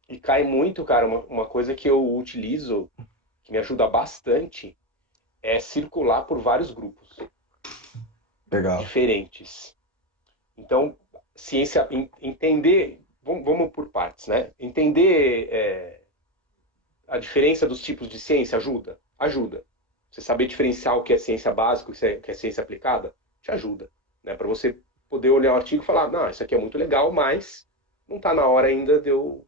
e cai muito, cara, uma coisa que eu utilizo, que me ajuda bastante, é circular por vários grupos Legal. diferentes. Então, ciência, entender, vamos por partes, né? Entender a diferença dos tipos de ciência ajuda? Ajuda. Você saber diferenciar o que é ciência básica e o que é ciência aplicada, te ajuda. Né? Para você poder olhar o artigo e falar, não, isso aqui é muito legal, mas não está na hora ainda de eu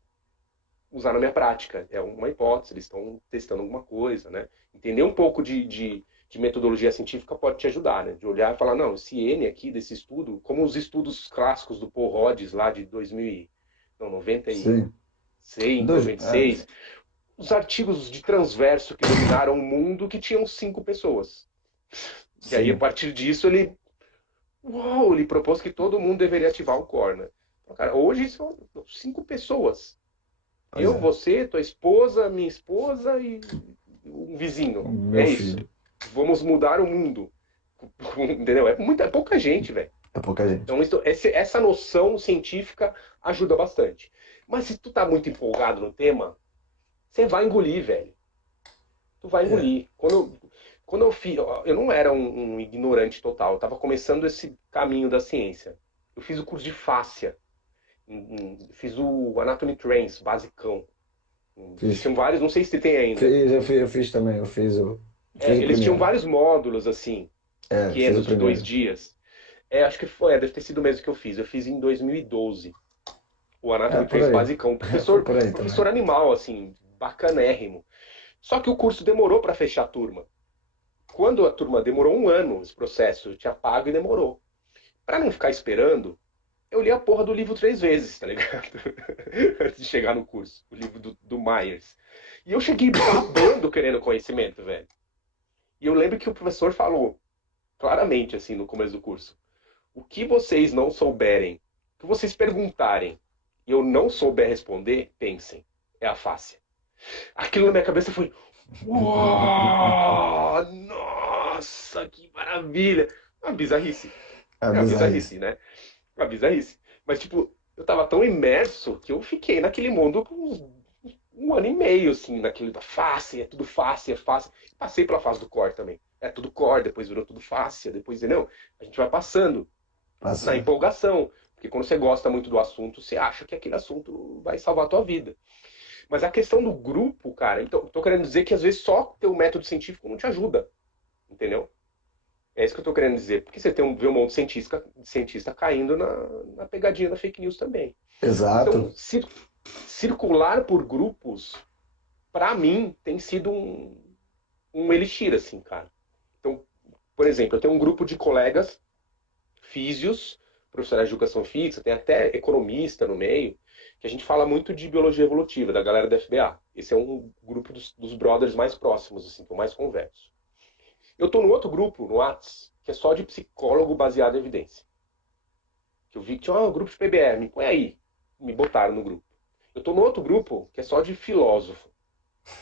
usar na minha prática. É uma hipótese, eles estão testando alguma coisa. Né? Entender um pouco de metodologia científica pode te ajudar, né? De olhar e falar, não, esse N aqui desse estudo, como os estudos clássicos do Paul Rhodes lá de 2000, não, Sim. 96, Dois, 96, os artigos de transverso que dominaram o mundo que tinham 5 pessoas. E aí, a sim. partir disso, ele propôs que todo mundo deveria ativar o core, né? Então, cara, hoje são 5 pessoas. Pois Eu, é. você, tua esposa, minha esposa e um vizinho. Meu É isso. filho. Vamos mudar o mundo. Entendeu? É pouca gente, velho. É pouca gente. Então, essa noção científica ajuda bastante. Mas se tu tá muito empolgado no tema, você vai engolir, velho. Tu vai É. engolir. Quando eu fiz, eu não era um ignorante total, eu estava começando esse caminho da ciência. Eu fiz o curso de fáscia, fiz o Anatomy Trains, basicão. Eles Fiz. tinham vários, não sei se tem ainda. Eu fiz também. Fiz o Eles tinham primeiro. vários módulos, assim, Fiz o pequenos, de dois primeiro. dias. Acho que deve ter sido o mesmo que eu fiz. Eu fiz em 2012, o Anatomy Por Trains aí. basicão. Foi Professor, por aí também. professor animal, assim, bacanérrimo. Só que o curso demorou para fechar a turma. Quando a turma demorou um ano, esse processo, eu tinha pago e demorou. Pra não ficar esperando, eu li a porra do livro 3 vezes, tá ligado? Antes de chegar no curso, o livro do Myers. E eu cheguei babando querendo conhecimento, velho. E eu lembro que o professor falou claramente, assim, no começo do curso: o que vocês não souberem, o que vocês perguntarem e eu não souber responder, pensem. É a fácil. Aquilo na minha cabeça foi: uau! Nossa, que maravilha! Uma bizarrice. A É uma bizarrice. bizarrice, né? Uma bizarrice. Mas, tipo, eu tava tão imerso que eu fiquei naquele mundo por um ano e meio, assim, naquele da face, é tudo face, é face. Passei pela fase do core também. É tudo core, depois virou tudo face, depois, entendeu? A gente vai passando na Passa. empolgação. Porque quando você gosta muito do assunto, você acha que aquele assunto vai salvar a tua vida. Mas a questão do grupo, cara, então, tô querendo dizer que às vezes só ter o método científico não te ajuda, entendeu? É isso que eu tô querendo dizer. Porque você vê um monte de cientista caindo na pegadinha da fake news também. Então, Exato. circular por grupos, pra mim, tem sido um elixir, assim, cara. Então, por exemplo, eu tenho um grupo de colegas físios, profissionais de educação física, tem até economista no meio, que a gente fala muito de biologia evolutiva, da galera da FBA. Esse é um grupo dos brothers mais próximos, assim, que eu mais converso. Eu tô no outro grupo, no Whats, que é só de psicólogo baseado em evidência. Que eu vi que tinha um grupo de PBR, me põe aí. Me botaram no grupo. Eu tô no outro grupo, que é só de filósofo,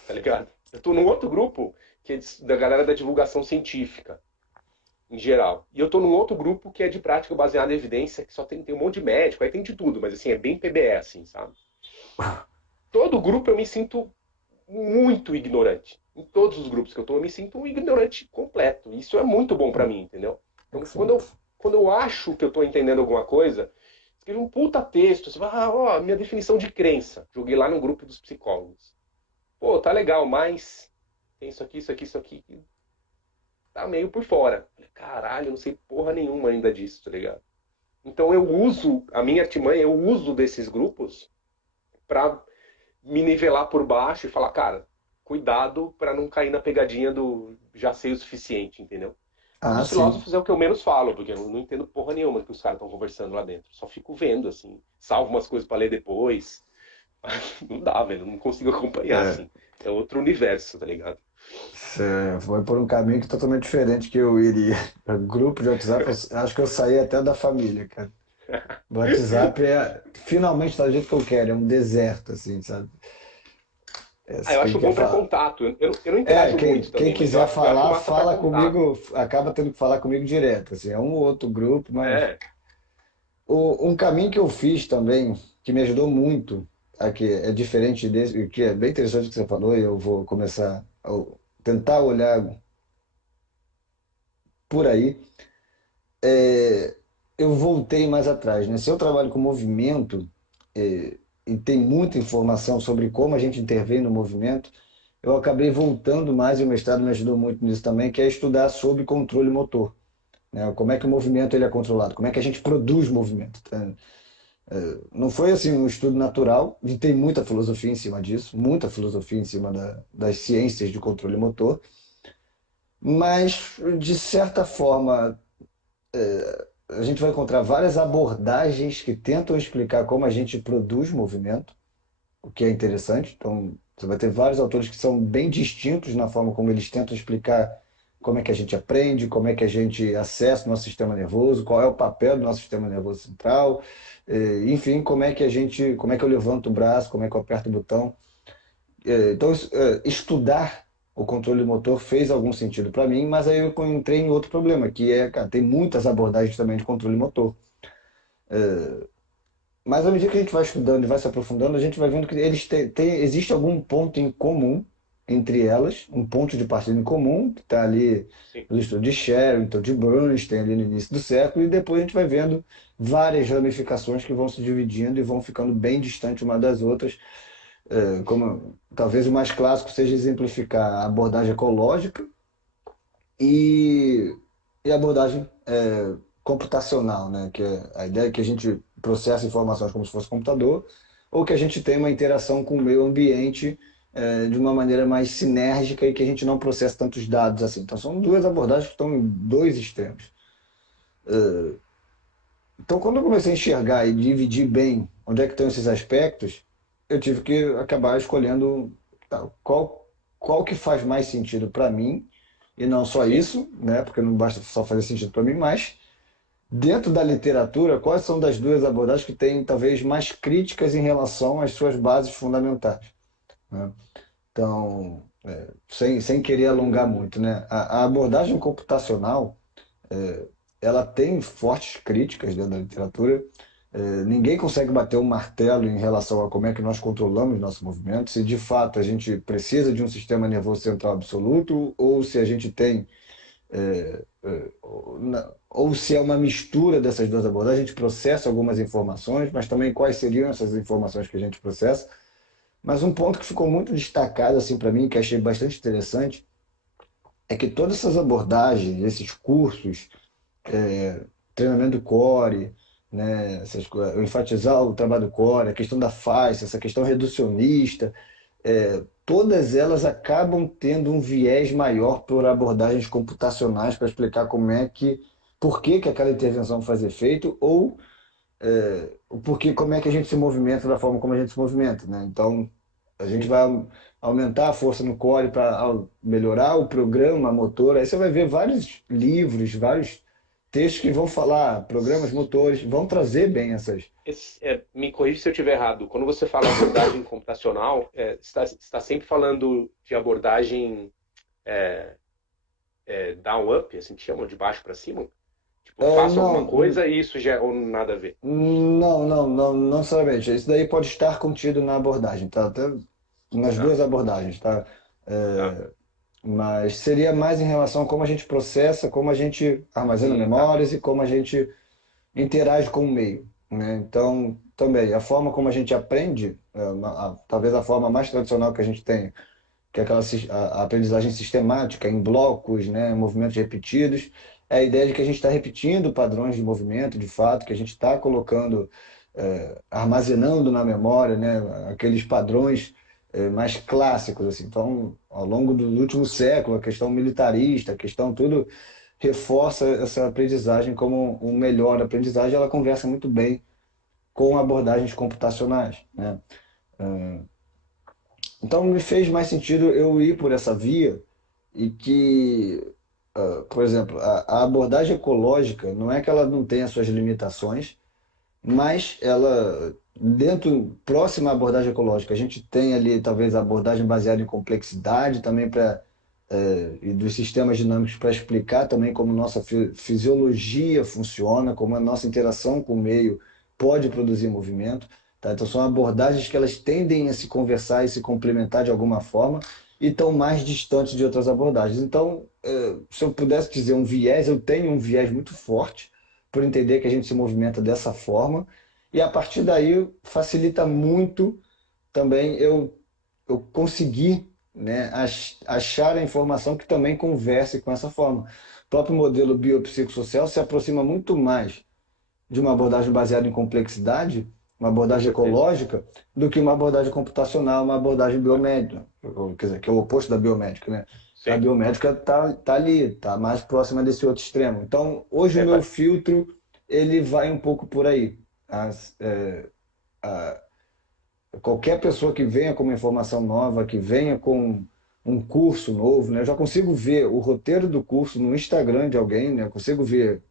tá ligado? Eu tô no outro grupo, que é da galera da divulgação científica, em geral. E eu tô num outro grupo que é de prática baseada em evidência, que só tem um monte de médico, aí tem de tudo, mas assim, é bem PBE, assim, sabe? Todo grupo eu me sinto muito ignorante. Em todos os grupos que eu tô, eu me sinto um ignorante completo. Isso é muito bom pra mim, entendeu? Então, Excelente. quando eu acho que eu tô entendendo alguma coisa, escrevi um puta texto, você fala, ó, minha definição de crença. Joguei lá no grupo dos psicólogos. Pô, tá legal, mas tem isso aqui, isso aqui, isso aqui. tá meio por fora. Caralho, eu não sei porra nenhuma ainda disso, tá ligado? Então eu uso, a minha artimanha, eu uso desses grupos pra me nivelar por baixo e falar, cara, cuidado pra não cair na pegadinha do já sei o suficiente, entendeu? Ah, Dos sim. filósofos é o que eu menos falo, porque eu não entendo porra nenhuma do que os caras estão conversando lá dentro. Só fico vendo, assim, salvo umas coisas pra ler depois. Não dá, velho, não consigo acompanhar, É, assim. É outro universo, tá ligado? você foi por um caminho que é totalmente diferente que eu iria. Grupo de WhatsApp, eu acho que eu saí até da família, cara. O WhatsApp é finalmente tá do jeito que eu quero, é um deserto, assim, sabe? É, Ah, eu quem acho quer bom pra falar. contato. Eu não É, interajo muito quem também, mas eu quiser acho, eu acho falar, massa pra fala contato. comigo, acaba tendo que falar comigo direto, assim, é um ou outro grupo, mas É, um caminho que eu fiz também, que me ajudou muito, aqui é diferente desse, que é bem interessante o que você falou, e eu vou começar a tentar olhar por aí. Eu voltei mais atrás, né? Se eu trabalho com movimento, e tem muita informação sobre como a gente intervém no movimento, eu acabei voltando mais, e o mestrado me ajudou muito nisso também, que é estudar sobre controle motor, né? Como é que o movimento ele é controlado, como é que a gente produz movimento, tá? Não foi assim um estudo natural, e tem muita filosofia em cima disso, muita filosofia em cima das ciências de controle motor, mas de certa forma a gente vai encontrar várias abordagens que tentam explicar como a gente produz movimento, o que é interessante. Então, você vai ter vários autores que são bem distintos na forma como eles tentam explicar como é que a gente aprende, como é que a gente acessa o nosso sistema nervoso, qual é o papel do nosso sistema nervoso central, enfim, como é que eu levanto o braço, como é que eu aperto o botão. Então, estudar o controle motor fez algum sentido para mim, mas aí eu entrei em outro problema, que é, cara, tem muitas abordagens também de controle motor. Mas à medida que a gente vai estudando e vai se aprofundando, a gente vai vendo que existe algum ponto em comum entre elas, um ponto de partida em comum, que está ali sim. no estudo de Sherrington, de Bernstein, ali no início do século, e depois a gente vai vendo várias ramificações que vão se dividindo e vão ficando bem distantes uma das outras. Como talvez o mais clássico seja exemplificar a abordagem ecológica e, e a abordagem computacional, né? Que é a ideia é que a gente processa informações como se fosse computador, ou que a gente tem uma interação com o meio ambiente de uma maneira mais sinérgica e que a gente não processa tantos dados assim. Então são duas abordagens que estão em dois extremos. Então quando eu comecei a enxergar e dividir bem onde é que estão esses aspectos, eu tive que acabar escolhendo tá, qual que faz mais sentido para mim, e não só Sim. isso, né? Porque não basta só fazer sentido para mim, mas dentro da literatura, quais são das duas abordagens que têm talvez mais críticas em relação às suas bases fundamentais, né? Então, sem querer alongar Hum, muito, né? A abordagem computacional, ela tem fortes críticas dentro da literatura. Ninguém consegue bater um martelo em relação a como é que nós controlamos nosso movimento, se de fato a gente precisa de um sistema nervoso central absoluto ou se a gente tem ou se é uma mistura dessas duas abordagens, a gente processa algumas informações, mas também quais seriam essas informações que a gente processa. Mas um ponto que ficou muito destacado assim para mim, que achei bastante interessante, é que todas essas abordagens, esses cursos, treinamento do core, né, enfatizar o trabalho do core, a questão da face, essa questão reducionista, todas elas acabam tendo um viés maior por abordagens computacionais para explicar por que que aquela intervenção faz efeito ou como é que a gente se movimenta da forma como a gente se movimenta, né? Então, a gente sim. vai aumentar a força no core para melhorar o programa motor. Aí você vai ver vários livros, vários textos que vão falar, programas motores, vão trazer bem essas. Me corrija se eu estiver errado. Quando você fala abordagem computacional, está sempre falando de abordagem down-up, assim que chamam, de baixo para cima? Tipo, faça alguma Não, coisa e isso já ou nada a ver. não necessariamente. Isso daí pode estar contido na abordagem, tá? Até nas Tá, duas abordagens, tá? tá. Mas seria mais em relação a como a gente processa, como a gente armazena Tá. memórias e como a gente interage com o meio, né? Então, também, a forma como a gente aprende, talvez a forma mais tradicional que a gente tem, que é aquela a aprendizagem sistemática, em blocos, né, movimentos repetidos. É a ideia de que a gente está repetindo padrões de movimento, de fato, que a gente está colocando, armazenando na memória, né, aqueles padrões mais clássicos, assim. Então, ao longo do último século, a questão militarista, a questão tudo reforça essa aprendizagem como um melhor aprendizagem. Ela conversa muito bem com abordagens computacionais, né? Então, me fez mais sentido eu ir por essa via e que, por exemplo, a abordagem ecológica não é que ela não tenha suas limitações, mas ela, dentro, próxima à abordagem ecológica, a gente tem ali talvez a abordagem baseada em complexidade também para e dos sistemas dinâmicos para explicar também como nossa fisiologia funciona, como a nossa interação com o meio pode produzir movimento. Tá? Então são abordagens que elas tendem a se conversar e se complementar de alguma forma e estão mais distantes de outras abordagens. Então, se eu pudesse dizer um viés, eu tenho um viés muito forte por entender que a gente se movimenta dessa forma, e a partir daí facilita muito também eu conseguir, né, achar a informação que também converse com essa forma. O próprio modelo biopsicossocial se aproxima muito mais de uma abordagem baseada em complexidade, uma Com abordagem certeza. ecológica, do que uma abordagem computacional, uma abordagem biomédica, quer dizer, que é o oposto da biomédica, né? A Sim. biomédica tá ali, tá mais próxima desse outro extremo. Então, hoje o É, meu filtro ele vai um pouco por aí. As, a- Qualquer pessoa que venha com uma informação nova, que venha com um curso novo, né? Eu já consigo ver o roteiro do curso no Instagram de alguém, né? Eu consigo ver.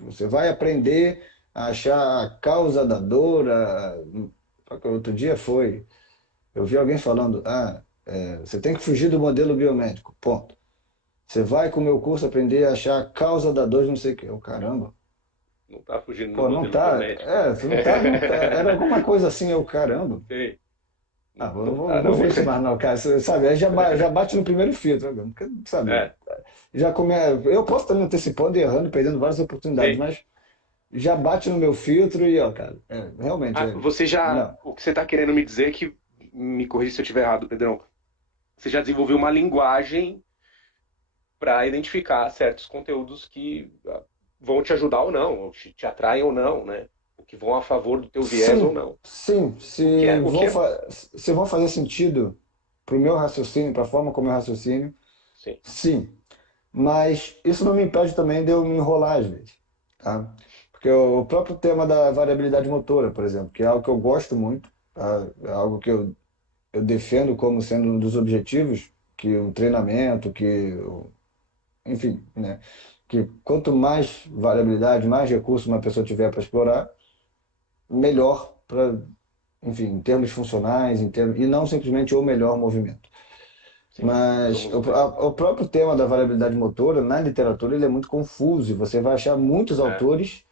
Você vai aprender a achar a causa da dor. Outro dia foi. Eu vi alguém falando: você tem que fugir do modelo biomédico. Ponto. Você vai com o meu curso aprender a achar a causa da dor de não sei o quê. Eu, caramba. não tá fugindo do Pô, não modelo tá. biomédico, né? Você não tá. Era alguma coisa assim, eu, caramba. Sim. Não Não vou, tá, não vou não. ver isso mais não, cara. Você sabe, aí já bate no primeiro filtro, né? Porque, sabe? É, Eu posso estar me antecipando e errando, perdendo várias oportunidades, sim. mas já bate no meu filtro e, ó, cara, realmente, Ah, você já. não. O que você está querendo me dizer é que. Me corrija se eu estiver errado, Pedrão. Você já desenvolveu uma linguagem para identificar certos conteúdos que vão te ajudar ou não, ou te atraem ou não, né? O que vão a favor do teu viés ou Sim, não. sim, O que é, se vão fazer sentido para o meu raciocínio, para a forma como eu raciocínio, sim, sim. Mas isso não me impede também de eu me enrolar às vezes, tá? Porque o próprio tema da variabilidade motora, por exemplo, que é algo que eu gosto muito, tá? É algo que eu defendo como sendo um dos objetivos, que o treinamento, enfim, né? Que quanto mais variabilidade, mais recursos uma pessoa tiver para explorar, melhor para, enfim, em termos funcionais, e não simplesmente o melhor movimento. sim, Mas somos dois. o próprio tema da variabilidade motora, na literatura, ele é muito confuso, e você vai achar muitos É, autores,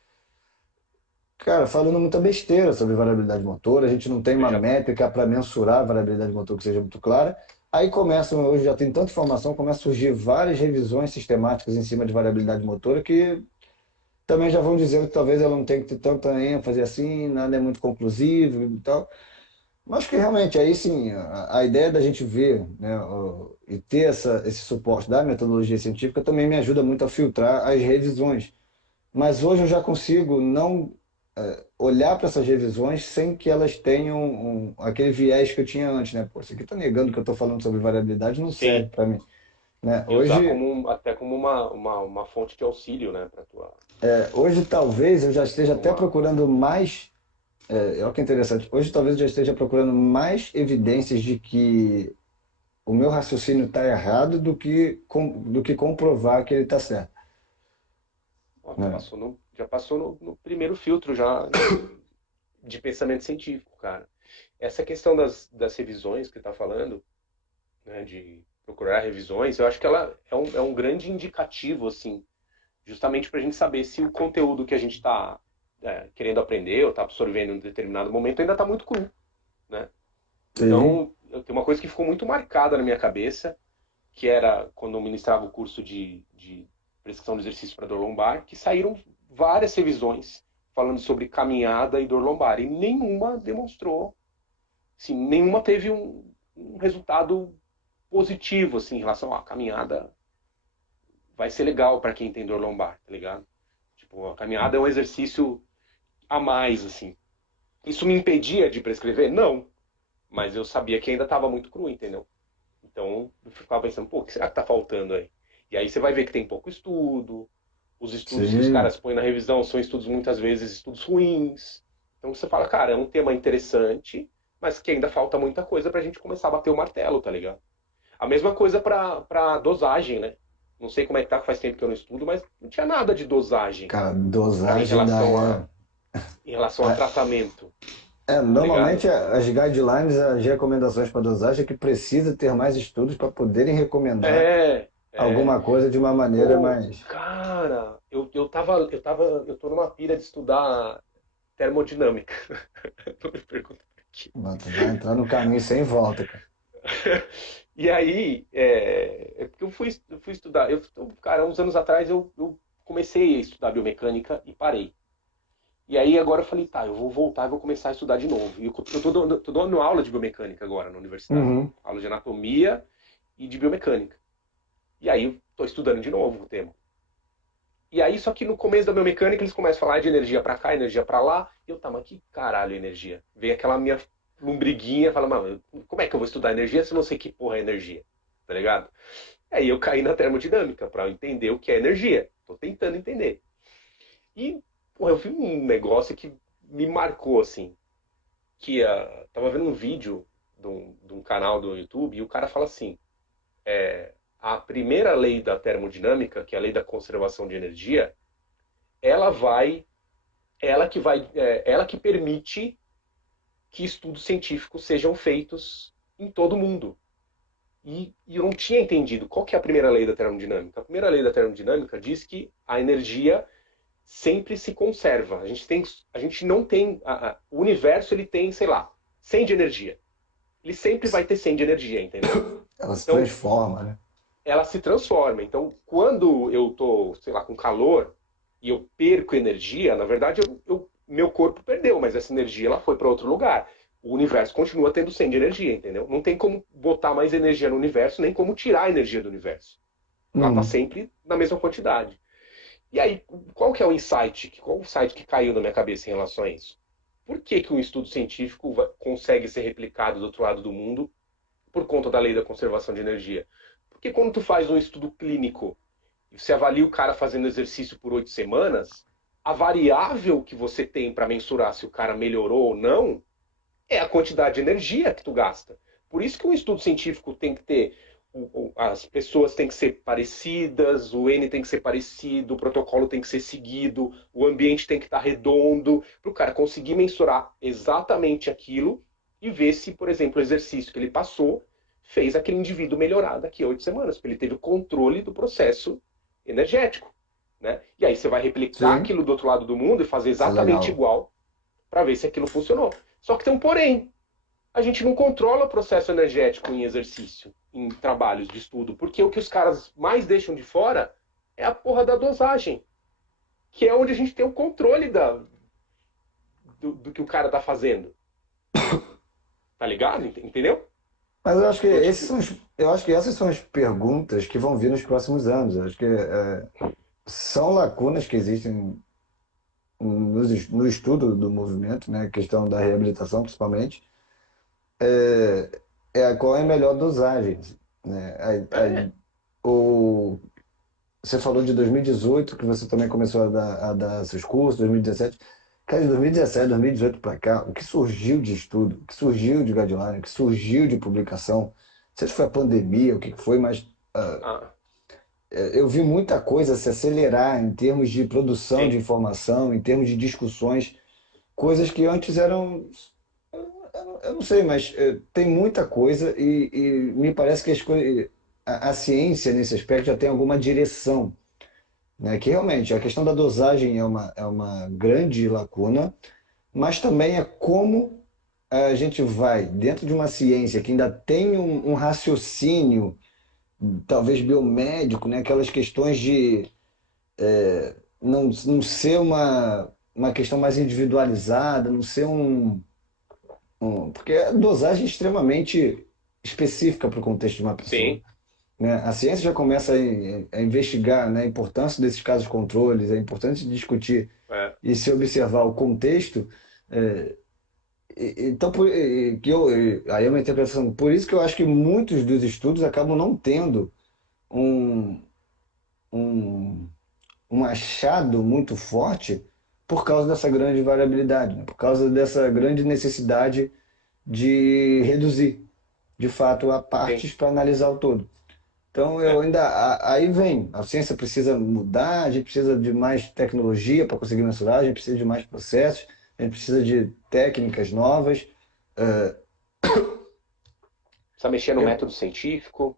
cara, falando muita besteira sobre variabilidade motora. A gente não tem eu uma já, métrica para mensurar a variabilidade motora que seja muito clara. Aí começam, hoje já tem tanta informação, começa a surgir várias revisões sistemáticas em cima de variabilidade motora que também já vão dizendo que talvez ela não tenha que ter tanta ênfase assim, nada é muito conclusivo e tal. Mas que realmente, aí sim, a ideia da gente ver, né, e ter esse suporte da metodologia científica também me ajuda muito a filtrar as revisões. Mas hoje eu já consigo não olhar para essas revisões sem que elas tenham aquele viés que eu tinha antes, né? Pô, isso aqui está negando que eu estou falando sobre variabilidade, não serve sim, para mim, né? e usar como até como uma fonte de auxílio, né, para tua, Hoje talvez eu já esteja pra até uma, procurando mais, olha que interessante, hoje talvez eu já esteja procurando mais evidências de que o meu raciocínio está errado do que comprovar que ele está certo, ó, né? já passou no primeiro filtro já de pensamento científico, cara. Essa questão das revisões que está falando, né, de procurar revisões, eu acho que ela é um grande indicativo, assim, justamente para a gente saber se o conteúdo que a gente está querendo aprender ou está absorvendo em um determinado momento ainda está muito cru, né? Sim. Então, tem uma coisa que ficou muito marcada na minha cabeça, que era quando eu ministrava o curso de prescrição de exercício para dor lombar, que saíram várias revisões falando sobre caminhada e dor lombar, e nenhuma demonstrou, sim, nenhuma teve um resultado positivo, assim, em relação à caminhada. Vai ser legal para quem tem dor lombar, tá ligado? Tipo, a caminhada é um exercício a mais, assim. Isso me impedia de prescrever? Não. Mas eu sabia que ainda estava muito cru, entendeu? Então, eu ficava pensando, pô, o que será que tá faltando aí? E aí você vai ver que tem pouco estudo, os estudos que os Sim. caras põem na revisão são estudos muitas vezes estudos ruins. Então você fala, cara, é um tema interessante, mas que ainda falta muita coisa pra gente começar a bater o martelo, tá ligado? A mesma coisa pra dosagem, né? Não sei como é que tá, faz tempo que eu não estudo, mas não tinha nada de dosagem Cara, pra, dosagem ainda é. em relação a tratamento, tá ligado? Normalmente as guidelines, as recomendações para dosagem é que precisa ter mais estudos para poderem recomendar É. alguma coisa de uma maneira Pô, mais. cara, eu tô numa pira de estudar termodinâmica. Tô me perguntando aqui. Mano, tu vai entrar no caminho sem volta, cara. E aí, é porque eu fui estudar, cara, uns anos atrás eu comecei a estudar biomecânica e parei. E aí agora eu falei, tá, eu vou voltar e vou começar a estudar de novo. E eu tô dando aula de biomecânica agora na universidade. Uhum. Aula de anatomia e de biomecânica. E aí eu tô estudando de novo o tema. E aí, só que no começo da biomecânica, eles começam a falar de energia pra cá, energia pra lá. E eu, tá, mas que caralho é energia? Vem aquela minha lombriguinha, fala, mano, como é que eu vou estudar energia se eu não sei que porra é energia? Tá ligado? Aí eu caí na termodinâmica pra entender o que é energia. Tô tentando entender. E, porra, eu vi um negócio que me marcou, assim. Que tava vendo um vídeo de um canal do YouTube e o cara fala assim: a primeira lei da termodinâmica, que é a lei da conservação de energia, ela vai ela que permite que estudos científicos sejam feitos em todo o mundo. E eu não tinha entendido qual que é a primeira lei da termodinâmica. A primeira lei da termodinâmica diz que a energia sempre se conserva. A gente não tem, o universo ele tem, sei lá, 100 de energia. Ele sempre vai ter 100 de energia, entendeu? Ela se Então, transforma, né? ela se transforma. Então, quando eu tô, sei lá, com calor e eu perco energia, na verdade, meu corpo perdeu, mas essa energia ela foi para outro lugar. O universo continua tendo 100 de energia, entendeu? Não tem como botar mais energia no universo, nem como tirar a energia do universo. Ela está Uhum. sempre na mesma quantidade. E aí, qual que é o insight? Qual o insight que caiu na minha cabeça em relação a isso? Por que, que um estudo científico consegue ser replicado do outro lado do mundo por conta da lei da conservação de energia? Porque quando tu faz um estudo clínico e você avalia o cara fazendo exercício por 8 semanas, a variável que você tem para mensurar se o cara melhorou ou não é a quantidade de energia que tu gasta. Por isso que um estudo científico tem que ter as pessoas têm que ser parecidas, o N tem que ser parecido, o protocolo tem que ser seguido, o ambiente tem que estar redondo, para o cara conseguir mensurar exatamente aquilo e ver se, por exemplo, o exercício que ele passou fez aquele indivíduo melhorar daqui a 8 semanas, porque ele teve o controle do processo energético. Né? E aí você vai replicar Sim, aquilo do outro lado do mundo e fazer isso é exatamente legal. igual para ver se aquilo funcionou. Só que tem um porém. A gente não controla o processo energético em exercício, em trabalhos de estudo, porque o que os caras mais deixam de fora é a porra da dosagem, que é onde a gente tem o controle do que o cara tá fazendo. Tá ligado? Entendeu? Mas eu acho que Então, tipo, eu acho que essas são as perguntas que vão vir nos próximos anos. Eu acho que são lacunas que existem no estudo do movimento, né? A questão da reabilitação, principalmente, qual é a melhor dosagem, né? é, O, você falou de 2018, que você também começou a dar seus cursos, 2017. Cara, de 2017, 2018 para cá, o que surgiu de estudo, o que surgiu de guideline, o que surgiu de publicação, não sei se foi a pandemia, o que foi, mas ah, eu vi muita coisa se acelerar em termos de produção de sim, informação, em termos de discussões, coisas que antes eram. Eu não sei, mas tem muita coisa e me parece que a ciência, nesse aspecto, já tem alguma direção, né? Que realmente a questão da dosagem é uma grande lacuna, mas também é como a gente vai, dentro de uma ciência que ainda tem um raciocínio, talvez biomédico, né? Aquelas questões de não ser uma questão mais individualizada, não ser porque a dosagem é específica para o contexto de uma pessoa, Sim, né? A ciência já começa a investigar, né, a importância desses casos controles, a importância de discutir é, e se observar o contexto. é, então, aí é uma interpretação. Por isso que eu acho que muitos dos estudos acabam não tendo um, um, um achado muito forte por causa dessa grande variabilidade, né? Por causa dessa grande necessidade de reduzir, de fato, a sim. partes para analisar o todo. Então, eu É. ainda. Aí vem, a ciência precisa mudar, a gente precisa de mais tecnologia para conseguir mensurar, a gente precisa de mais processos, a gente precisa de técnicas novas. Eh, Precisa mexer no eu- método científico.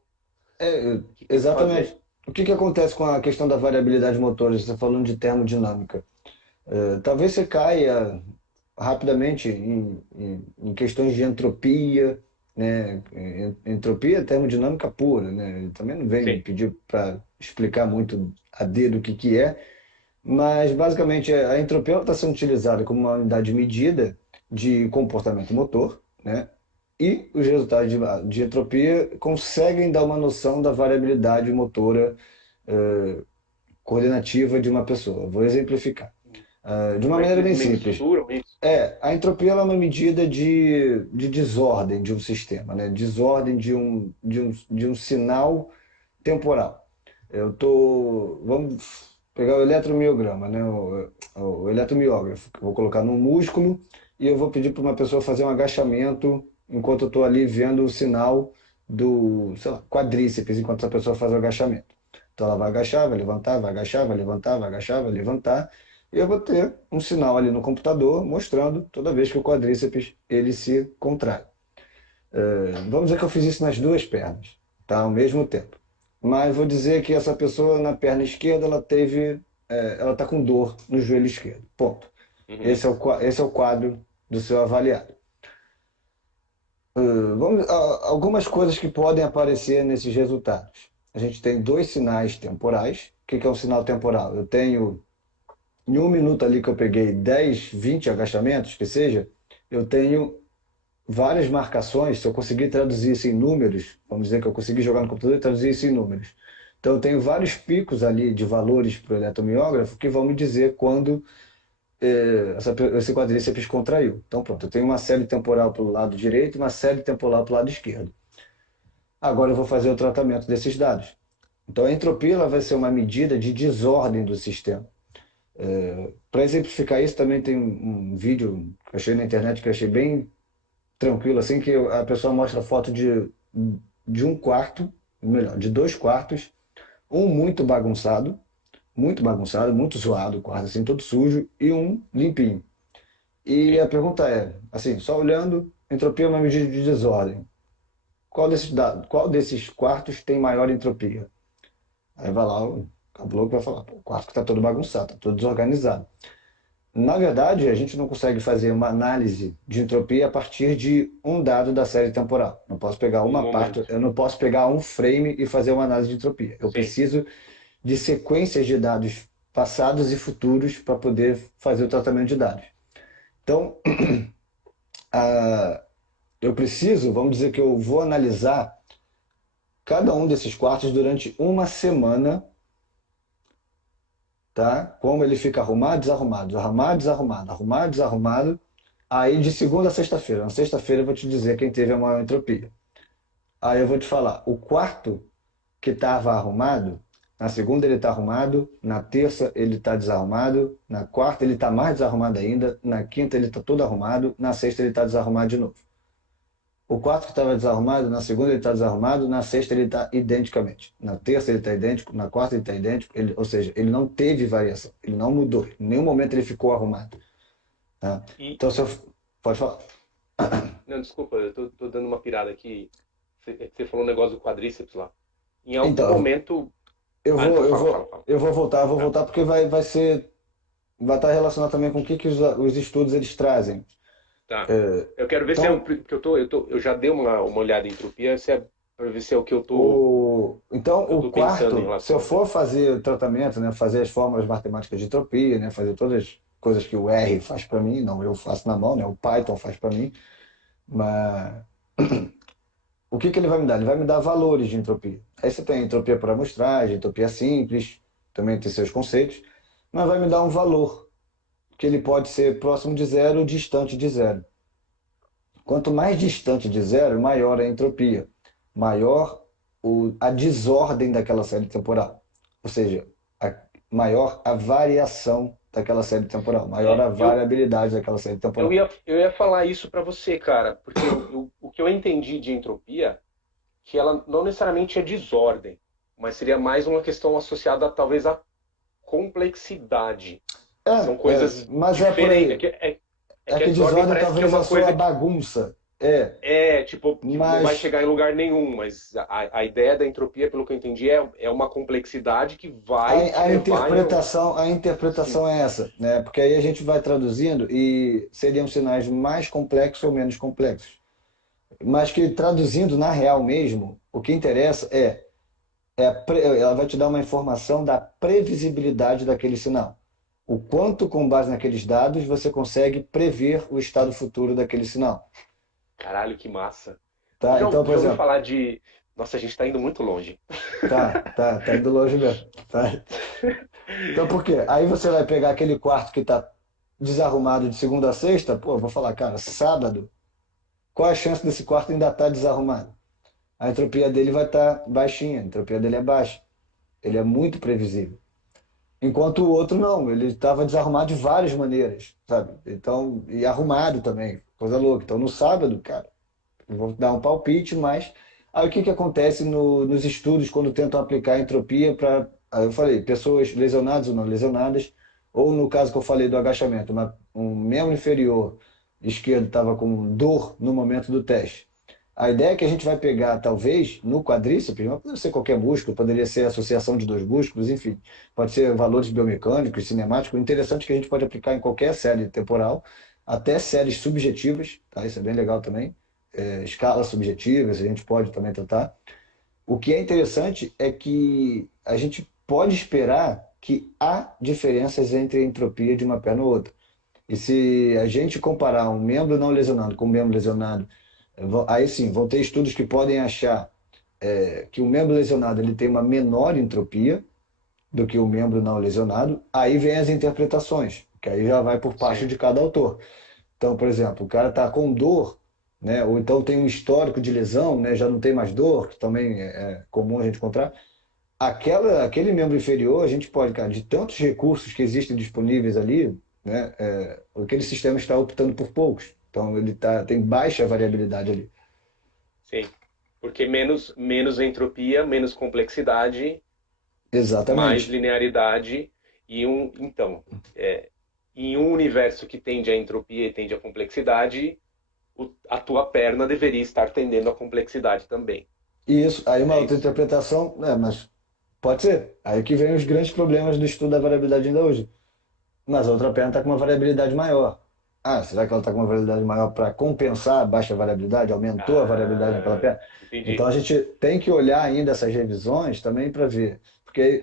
É, O que tem que exatamente. fazer? O que que acontece com a questão da variabilidade motora? Você está falando de termodinâmica. Talvez você caia rapidamente em questões de entropia, né? Entropia é termodinâmica pura, né? Ele também não vem me Sim. pedir para explicar muito a dedo o que que é, mas basicamente a entropia está sendo utilizada como uma unidade de medida de comportamento motor, né? E os resultados de entropia conseguem dar uma noção da variabilidade motora coordenativa de uma pessoa. Vou exemplificar. De uma Como é que maneira eles bem simples. mensuram isso? A entropia ela é uma medida de desordem de um sistema, né? Desordem de um sinal temporal. Vamos pegar o eletromiograma, né? O eletromiógrafo, que eu vou colocar num músculo e eu vou pedir para uma pessoa fazer um agachamento enquanto eu estou ali vendo o sinal do, sei lá, quadríceps, enquanto essa pessoa faz o agachamento. Então ela vai agachar, vai levantar, vai agachar, vai levantar, vai agachar, vai levantar, e eu vou ter um sinal ali no computador mostrando toda vez que o quadríceps ele se contrai. Vamos dizer que eu fiz isso nas duas pernas, tá? Ao mesmo tempo. Mas vou dizer que essa pessoa na perna esquerda ela está com dor no joelho esquerdo. Ponto. Uhum. Esse é o quadro do seu avaliado. Algumas coisas que podem aparecer nesses resultados. A gente tem dois sinais temporais. O que que é um sinal temporal? Eu tenho, em um minuto ali que eu peguei 10, 20 agachamentos, que seja, eu tenho várias marcações, se eu conseguir traduzir isso em números, vamos dizer que eu consegui jogar no computador e traduzir isso em números. Então, eu tenho vários picos ali de valores para o eletromiógrafo que vão me dizer quando esse quadríceps contraiu. Então, pronto, eu tenho uma série temporal para o lado direito e uma série temporal para o lado esquerdo. Agora eu vou fazer o tratamento desses dados. Então, a entropia ela vai ser uma medida de desordem do sistema. Para exemplificar isso, também tem um vídeo que eu achei na internet que eu achei bem tranquilo, assim, que a pessoa mostra foto de um quarto, melhor, de dois quartos, um muito bagunçado, muito zoado, o quarto assim, todo sujo, e um limpinho. E Sim. a pergunta é, assim, só olhando, entropia é uma medida de desordem. Qual desses quartos tem maior entropia? Aí vai lá o caboclo que vai falar, pô, o quarto que está todo bagunçado, está todo desorganizado. Na verdade, a gente não consegue fazer uma análise de entropia a partir de um dado da série temporal. Não posso pegar Um uma parte, momento. eu não posso pegar um frame e fazer uma análise de entropia. Eu Sim. preciso de sequências de dados passados e futuros para poder fazer o tratamento de dados. Então, eu preciso, vamos dizer que eu vou analisar cada um desses quartos durante uma semana, tá? Como ele fica arrumado, desarrumado, arrumado, desarrumado, arrumado, desarrumado. Aí de segunda a sexta-feira. Na sexta-feira eu vou te dizer quem teve a maior entropia. Aí eu vou te falar, o quarto que estava arrumado, na segunda ele está arrumado, na terça ele está desarrumado, na quarta ele está mais desarrumado ainda, na quinta ele está todo arrumado, na sexta ele está desarrumado de novo. O quarto que estava desarrumado, na segunda ele está desarrumado, na sexta ele está identicamente. Na terça ele está idêntico, na quarta ele está idêntico, ou seja, ele não teve variação, ele não mudou, em nenhum momento ele ficou arrumado. Tá? E, Então, se eu... Pode falar. não, desculpa, eu tô dando uma pirada aqui. Você falou um negócio do quadríceps lá. Em algum Então, momento. Ah, então fala. vou Tá, voltar porque vai estar relacionado também com o que que os estudos eles trazem. tá. Eu quero ver se é o Então, que eu já dei uma olhada em entropia, se é para ver se é o que então eu o tô pensando em quarto, se relação eu a isso. for fazer o tratamento, né, fazer as fórmulas matemáticas de entropia, né, fazer todas as coisas que o R faz para mim, não eu faço na mão, né, o Python faz para mim, mas o que que ele vai me dar? Ele vai me dar valores de entropia. Aí você tem entropia por amostragem, entropia simples, também tem seus conceitos, mas vai me dar um valor, que ele pode ser próximo de zero ou distante de zero. Quanto mais distante de zero, maior a entropia, maior a desordem daquela série temporal. Ou seja, maior a variação daquela série temporal, maior É, a variabilidade daquela série temporal. eu ia falar isso para você, cara, porque o que eu entendi de entropia, que ela não necessariamente é desordem, mas seria mais uma questão associada talvez à complexidade. São coisas Mas é por diferentes. aí. É É que a que desordem desordem parece que é talvez a uma sua coisa que bagunça. É, tipo, que não vai mas chegar em lugar nenhum, mas a ideia da entropia, pelo que eu entendi, é uma complexidade que vai te levar em. a Sim, interpretação é essa, né? Porque aí a gente vai traduzindo e seriam sinais mais complexos ou menos complexos. Mas que traduzindo na real mesmo, o que interessa ela vai te dar uma informação da previsibilidade daquele sinal. O quanto, com base naqueles dados, você consegue prever o estado futuro daquele sinal. caralho, que massa. Tu Tá? Então, por já ouviu exemplo, falar de. Nossa, a gente tá indo muito longe. tá indo longe mesmo. Tá? Então, por quê? Aí você vai pegar aquele quarto que está desarrumado de segunda a sexta, pô, eu vou falar, cara, sábado, qual a chance desse quarto ainda estar desarrumado? A entropia dele vai estar baixinha, a entropia dele é baixa. Ele é muito previsível. Enquanto o outro não, ele estava desarrumado de várias maneiras, sabe? Então, e arrumado também, coisa louca. Então, no sábado, cara, eu vou dar um palpite, mas aí o que que acontece nos estudos quando tentam aplicar entropia para, aí eu falei, pessoas lesionadas ou não lesionadas, ou no caso que eu falei do agachamento, um membro inferior esquerdo estava com dor no momento do teste. A ideia é que a gente vai pegar, talvez, no quadríceps, mas pode ser qualquer músculo, poderia ser a associação de dois músculos, enfim, pode ser valores biomecânicos, cinemáticos. O interessante é que a gente pode aplicar em qualquer série temporal, até séries subjetivas, tá? Isso é bem legal também. Escalas subjetivas, a gente pode também tratar. O que é interessante é que a gente pode esperar que há diferenças entre a entropia de uma perna ou outra. E se a gente comparar um membro não lesionado com um membro lesionado, aí sim, vão ter estudos que podem achar que o membro lesionado ele tem uma menor entropia do que o membro não lesionado. Aí vem as interpretações, que aí já vai por parte sim. de cada autor. Então, por exemplo, o cara está com dor, né? Ou então tem um histórico de lesão, né? Já não tem mais dor, que também é comum a gente encontrar. Aquele membro inferior, a gente pode, cara, de tantos recursos que existem disponíveis ali, né? Aquele sistema está optando por poucos. Então, tem baixa variabilidade ali. Sim. Porque menos entropia, menos complexidade, mais Exatamente. linearidade então, em um universo que tende à entropia e tende à complexidade, a tua perna deveria estar tendendo à complexidade também. E isso, aí uma É outra isso. interpretação, mas pode ser. Aí que vem os grandes problemas do estudo da variabilidade ainda hoje. Mas a outra perna está com uma variabilidade maior. Ah, será que ela está com uma variabilidade maior para compensar a baixa variabilidade? Aumentou a variabilidade naquela Ah, perna? Então entendi. a gente tem que olhar ainda essas revisões também para ver. Porque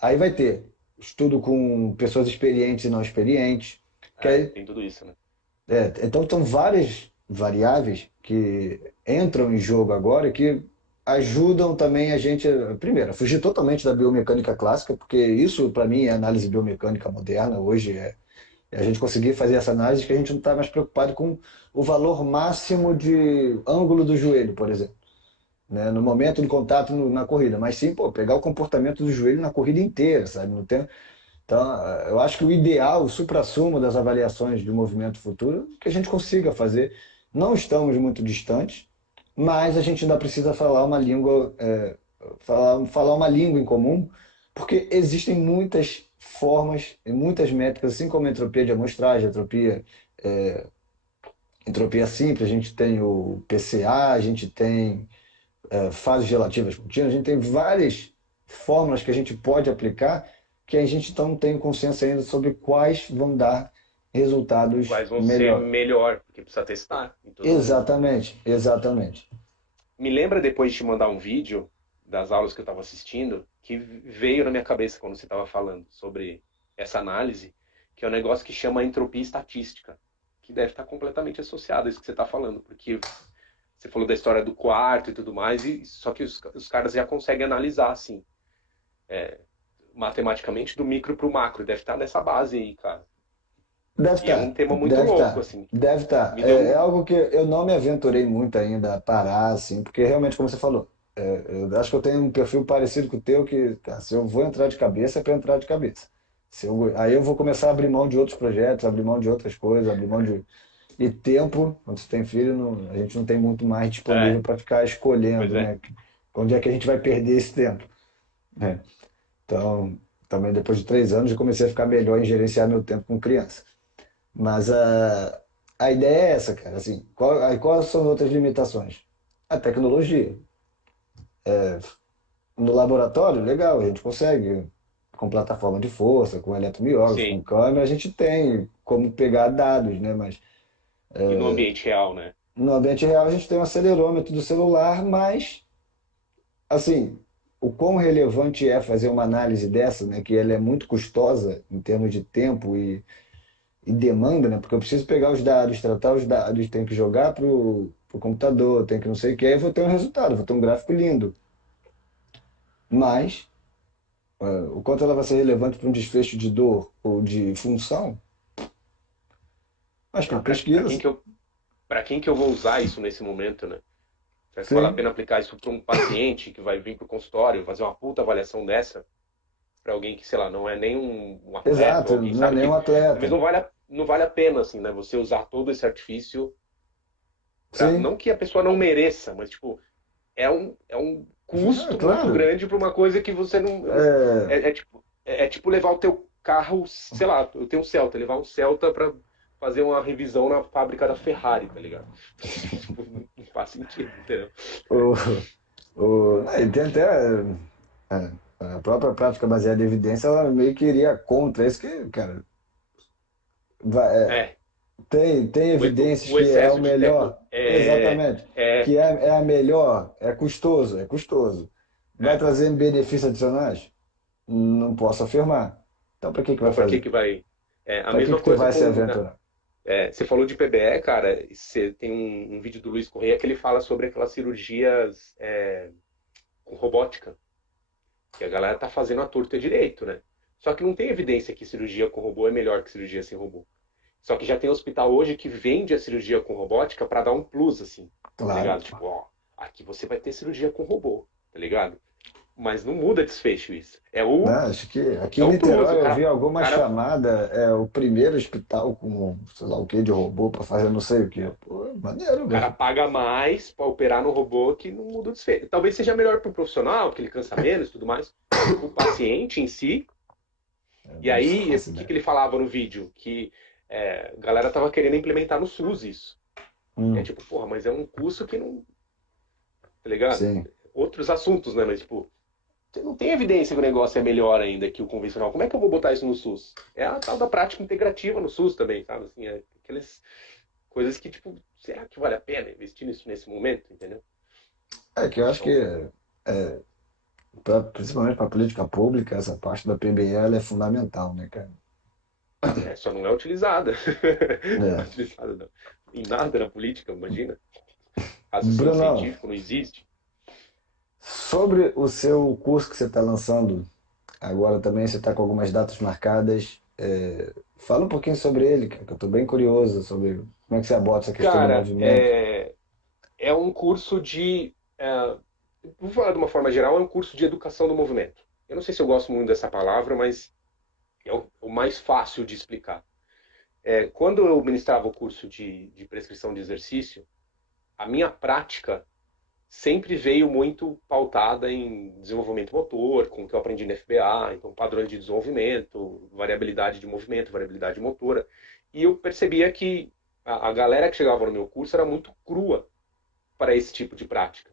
aí vai ter estudo com pessoas experientes e não experientes. Que aí, Tem tudo isso, né? então são várias variáveis que entram em jogo agora e que ajudam também a gente, primeiro, a fugir totalmente da biomecânica clássica, porque isso para mim é análise biomecânica moderna hoje, é a gente conseguir fazer essa análise que a gente não está mais preocupado com o valor máximo de ângulo do joelho, por exemplo, né? No momento do contato na corrida, mas sim, pô, pegar o comportamento do joelho na corrida inteira, sabe? Não tem. Então, eu acho que o ideal, o suprassumo das avaliações de movimento futuro, é que a gente consiga fazer. Não estamos muito distantes, mas a gente ainda precisa falar uma língua, falar uma língua em comum, porque existem muitas formas e muitas métricas, assim como a entropia de amostragem, é, entropia simples, a gente tem o PCA, a gente tem fases relativas contínuas, a gente tem várias fórmulas que a gente pode aplicar que a gente então não tem consenso ainda sobre quais vão dar resultados Quais vão ser melhor. melhor, porque precisa testar em todo mundo. Exatamente, exatamente. Me lembra depois de te mandar um vídeo das aulas que eu estava assistindo, que veio na minha cabeça quando você estava falando sobre essa análise, que é um negócio que chama entropia estatística, que deve estar completamente associado a isso que você está falando, porque você falou da história do quarto e tudo mais, e só que os caras já conseguem analisar, assim, matematicamente do micro pro macro. Deve estar nessa base aí, cara. Deve E é um estar, tema muito deve louco, estar, assim. deve estar. Me deu É um. algo que eu não me aventurei muito ainda a parar, assim, porque realmente, como você falou, eu acho que eu tenho um perfil parecido com o teu, que cara, se eu vou entrar de cabeça, é para entrar de cabeça. Aí eu vou começar a abrir mão de outros projetos, abrir mão de outras coisas, abrir mão de. E tempo, quando você tem filho, a gente não tem muito mais disponível É, para ficar pois escolhendo, é. né? Onde é que a gente vai perder esse tempo, né? Então, também depois de 3 anos, eu comecei a ficar melhor em gerenciar meu tempo com criança. Mas a ideia é essa, cara. Assim, aí quais são as outras limitações? A tecnologia. No laboratório, legal, a gente consegue, com plataforma de força, com eletromiógrafo, com Sim. câmera, a gente tem como pegar dados, né? Mas E no ambiente real, né? no ambiente real a gente tem um acelerômetro do celular, mas, assim, o quão relevante é fazer uma análise dessa, né? Que ela é muito custosa em termos de tempo e demanda, né? Porque eu preciso pegar os dados, tratar os dados, tenho que jogar pro computador, tem que não sei o que, aí eu vou ter um resultado, vou ter um gráfico lindo. Mas o quanto ela vai ser relevante para um desfecho de dor ou de função, acho que é Ah, uma pra quem pesquisa. que eu, para quem que eu vou usar isso nesse momento, né? Será que vale a Sim, pena aplicar isso para um paciente que vai vir para o consultório, fazer uma puta avaliação dessa? Para alguém que, sei lá, não é nem um atleta, ou exato, alguém não é sabe nenhum que. Talvez atleta. não vale a pena, assim, né? Você usar todo esse artifício pra. Sim, Não que a pessoa não mereça, mas, tipo, é um é custo muito claro. grande para uma coisa que você não. É, É tipo levar o teu carro, sei lá, eu tenho um Celta, levar um Celta para fazer uma revisão na fábrica da Ferrari, tá ligado? Tipo, não faz sentido, entendeu? o, e tem até a própria prática baseada em evidência, ela meio que iria contra isso que, cara, É, tem evidências o que é o excesso de melhor, exatamente, é, que é a melhor, é custoso. Vai é. trazer benefícios adicionais? Não posso afirmar. Então, para que que vai Então, para que fazer? que vai? A Para que mesma que tu coisa vai se com. aventurar? Você falou de PBE, cara. Você tem um vídeo do Luiz Correia que ele fala sobre aquelas cirurgias com robótica, que a galera tá fazendo a torta direito, né? Só que não tem evidência que cirurgia com robô é melhor que cirurgia sem robô. Só que já tem hospital hoje que vende a cirurgia com robótica para dar um plus, assim, tá Claro. ligado? Tipo, ó, aqui você vai ter cirurgia com robô, tá ligado? Mas não muda desfecho isso. Né? Acho que aqui É em o plus. O Niterói eu vi cara, o alguma cara, chamada, o primeiro hospital com sei lá o que de robô para fazer não sei o que. Pô, o maneiro, cara velho. paga mais para operar no robô que não muda o desfecho. Talvez seja melhor para o profissional, porque ele cansa menos e tudo mais. O paciente em si. E Não aí, o faço que, que ideia. ele falava no vídeo? Que a galera tava querendo implementar no SUS isso. E é Hum, tipo, porra, mas é um curso que não. Tá ligado? sim. Outros assuntos, né? Mas, tipo, você não tem evidência que o negócio é melhor ainda que o convencional. Como é que eu vou botar isso no SUS? É a tal da prática integrativa no SUS também, sabe? Assim, aquelas coisas que, tipo, será que vale a pena investir nisso nesse momento, entendeu? É que eu acho que, Então, principalmente para política pública, essa parte da PBE ela é fundamental, né, cara? só não é utilizada. Não é É. utilizada, não. Em nada na política, imagina. Raciocínio Bruno, científico não existe. sobre o seu curso que você está lançando, agora também você está com algumas datas marcadas. Fala um pouquinho sobre ele, cara, que eu estou bem curioso sobre como é que você aborda essa questão do Cara, movimento. é um curso de. Vou falar de uma forma geral, é um curso de educação do movimento. Eu não sei se eu gosto muito dessa palavra, mas é o mais fácil de explicar. Quando eu ministrava o curso de prescrição de exercício, a minha prática sempre veio muito pautada em desenvolvimento motor, com o que eu aprendi no FBA, então padrões de desenvolvimento, variabilidade de movimento, variabilidade motora. E eu percebia que a galera que chegava no meu curso era muito crua para esse tipo de prática.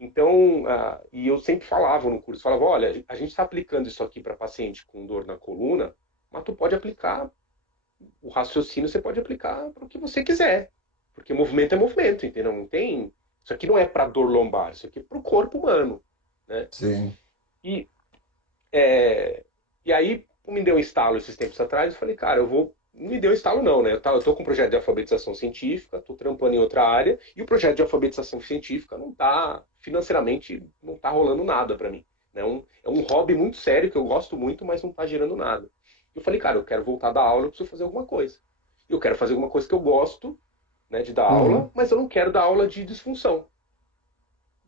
Então, e eu sempre falava no curso, falava, olha, a gente está aplicando isso aqui para paciente com dor na coluna, mas tu pode aplicar, o raciocínio você pode aplicar para o que você quiser, porque movimento é movimento, entendeu? Não tem, isso aqui não é para dor lombar, isso aqui é para o corpo humano, né? Sim. E, é, e aí me deu um estalo esses tempos atrás, eu falei, cara, eu vou não me deu estalo não, né? Eu tô com um projeto de alfabetização científica, tô trampando em outra área, e o projeto de alfabetização científica não tá, financeiramente, não tá rolando nada para mim. Né? É um hobby muito sério, que eu gosto muito, mas não tá gerando nada. Eu falei, cara, eu quero voltar da aula, eu preciso fazer alguma coisa. Eu quero fazer alguma coisa que eu gosto, né, de dar aula, Uhum. mas eu não quero dar aula de disfunção,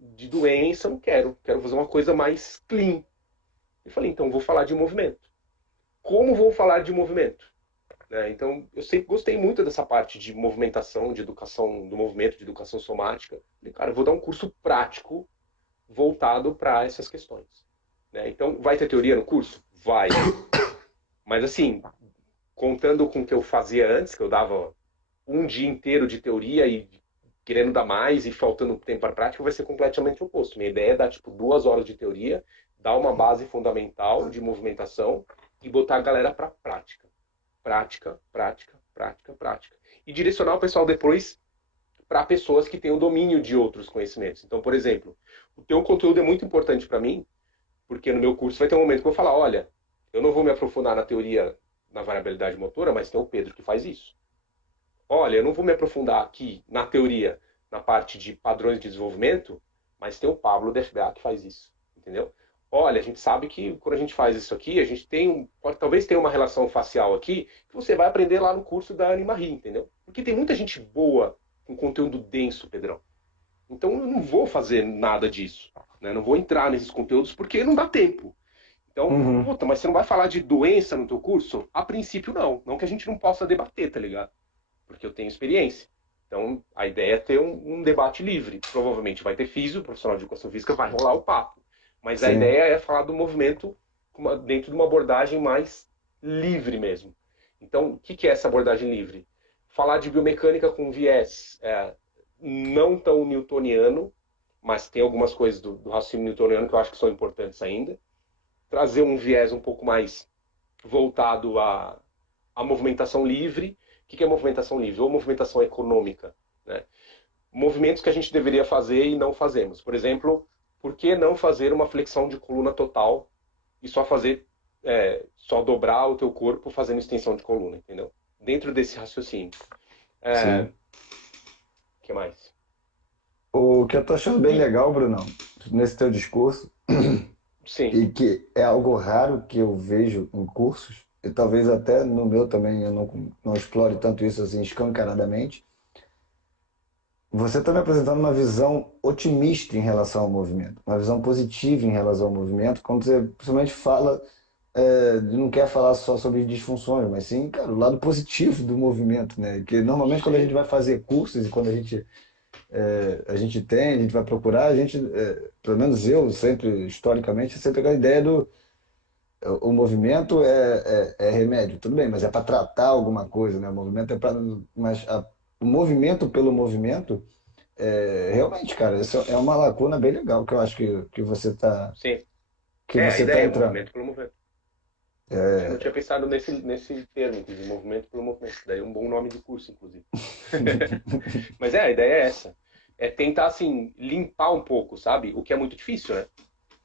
de doença, eu não quero. Quero fazer uma coisa mais clean. Eu falei, então vou falar de movimento. Como vou falar de movimento? Né? Então, eu sempre gostei muito dessa parte de movimentação, de educação do movimento, de educação somática. Falei, cara, eu vou dar um curso prático voltado para essas questões. Né? Então, vai ter teoria no curso? Vai. Mas, assim, contando com o que eu fazia antes, que eu dava um dia inteiro de teoria e querendo dar mais e faltando tempo para prática, vai ser completamente o oposto. Minha ideia é dar, tipo, 2 horas de teoria, dar uma base fundamental de movimentação e botar a galera para prática. Prática, prática, prática, prática. E direcionar o pessoal depois para pessoas que têm o domínio de outros conhecimentos. Então, por exemplo, o teu conteúdo é muito importante para mim, porque no meu curso vai ter um momento que eu vou falar, olha, eu não vou me aprofundar na teoria na variabilidade motora, mas tem o Pedro que faz isso. Olha, eu não vou me aprofundar aqui na teoria, na parte de padrões de desenvolvimento, mas tem o Pablo da FBA que faz isso, entendeu? Olha, a gente sabe que quando a gente faz isso aqui, a gente tem talvez tenha uma relação facial aqui que você vai aprender lá no curso da Anima Ri, entendeu? Porque tem muita gente boa com conteúdo denso, Pedrão. Então eu não vou fazer nada disso, né? Não vou entrar nesses conteúdos porque não dá tempo. Então, Uhum. puta, mas você não vai falar de doença no teu curso? A princípio não, não que a gente não possa debater, tá ligado? Porque eu tenho experiência. Então, a ideia é ter um debate livre. Provavelmente vai ter físio, profissional de educação física, vai rolar o papo. Mas a Sim. ideia é falar do movimento dentro de uma abordagem mais livre mesmo. Então, o que é essa abordagem livre? Falar de biomecânica com viés não tão newtoniano, mas tem algumas coisas do raciocínio newtoniano que eu acho que são importantes ainda. Trazer um viés um pouco mais voltado à movimentação livre. O que é movimentação livre? Ou movimentação econômica. Né? Movimentos que a gente deveria fazer e não fazemos. Por exemplo, por que não fazer uma flexão de coluna total e só fazer, só dobrar o teu corpo fazendo extensão de coluna, entendeu? Dentro desse raciocínio. O Sim. que mais? O que eu tô achando bem E, legal, Brunão, nesse teu discurso, sim, e que é algo raro que eu vejo em cursos, e talvez até no meu também eu não explore tanto isso assim escancaradamente, você está me apresentando uma visão otimista em relação ao movimento, uma visão positiva em relação ao movimento, quando você principalmente fala, não quer falar só sobre disfunções, mas sim, cara, o lado positivo do movimento, né? Que normalmente quando a gente sim, vai fazer cursos e quando a gente vai procurar, pelo menos eu sempre, historicamente, sempre com a ideia do o movimento é remédio, tudo bem, mas é para tratar alguma coisa, né? O movimento é para, o movimento pelo movimento, realmente, cara, isso é uma lacuna bem legal que eu acho sim. que É, a você tá ideia é entrando. movimento pelo movimento. Acho que eu não É, tinha pensado nesse termo, inclusive, movimento pelo movimento. Daí é um bom nome de curso, inclusive. Mas a ideia é essa. É tentar, assim, limpar um pouco, sabe? O que é muito difícil, né?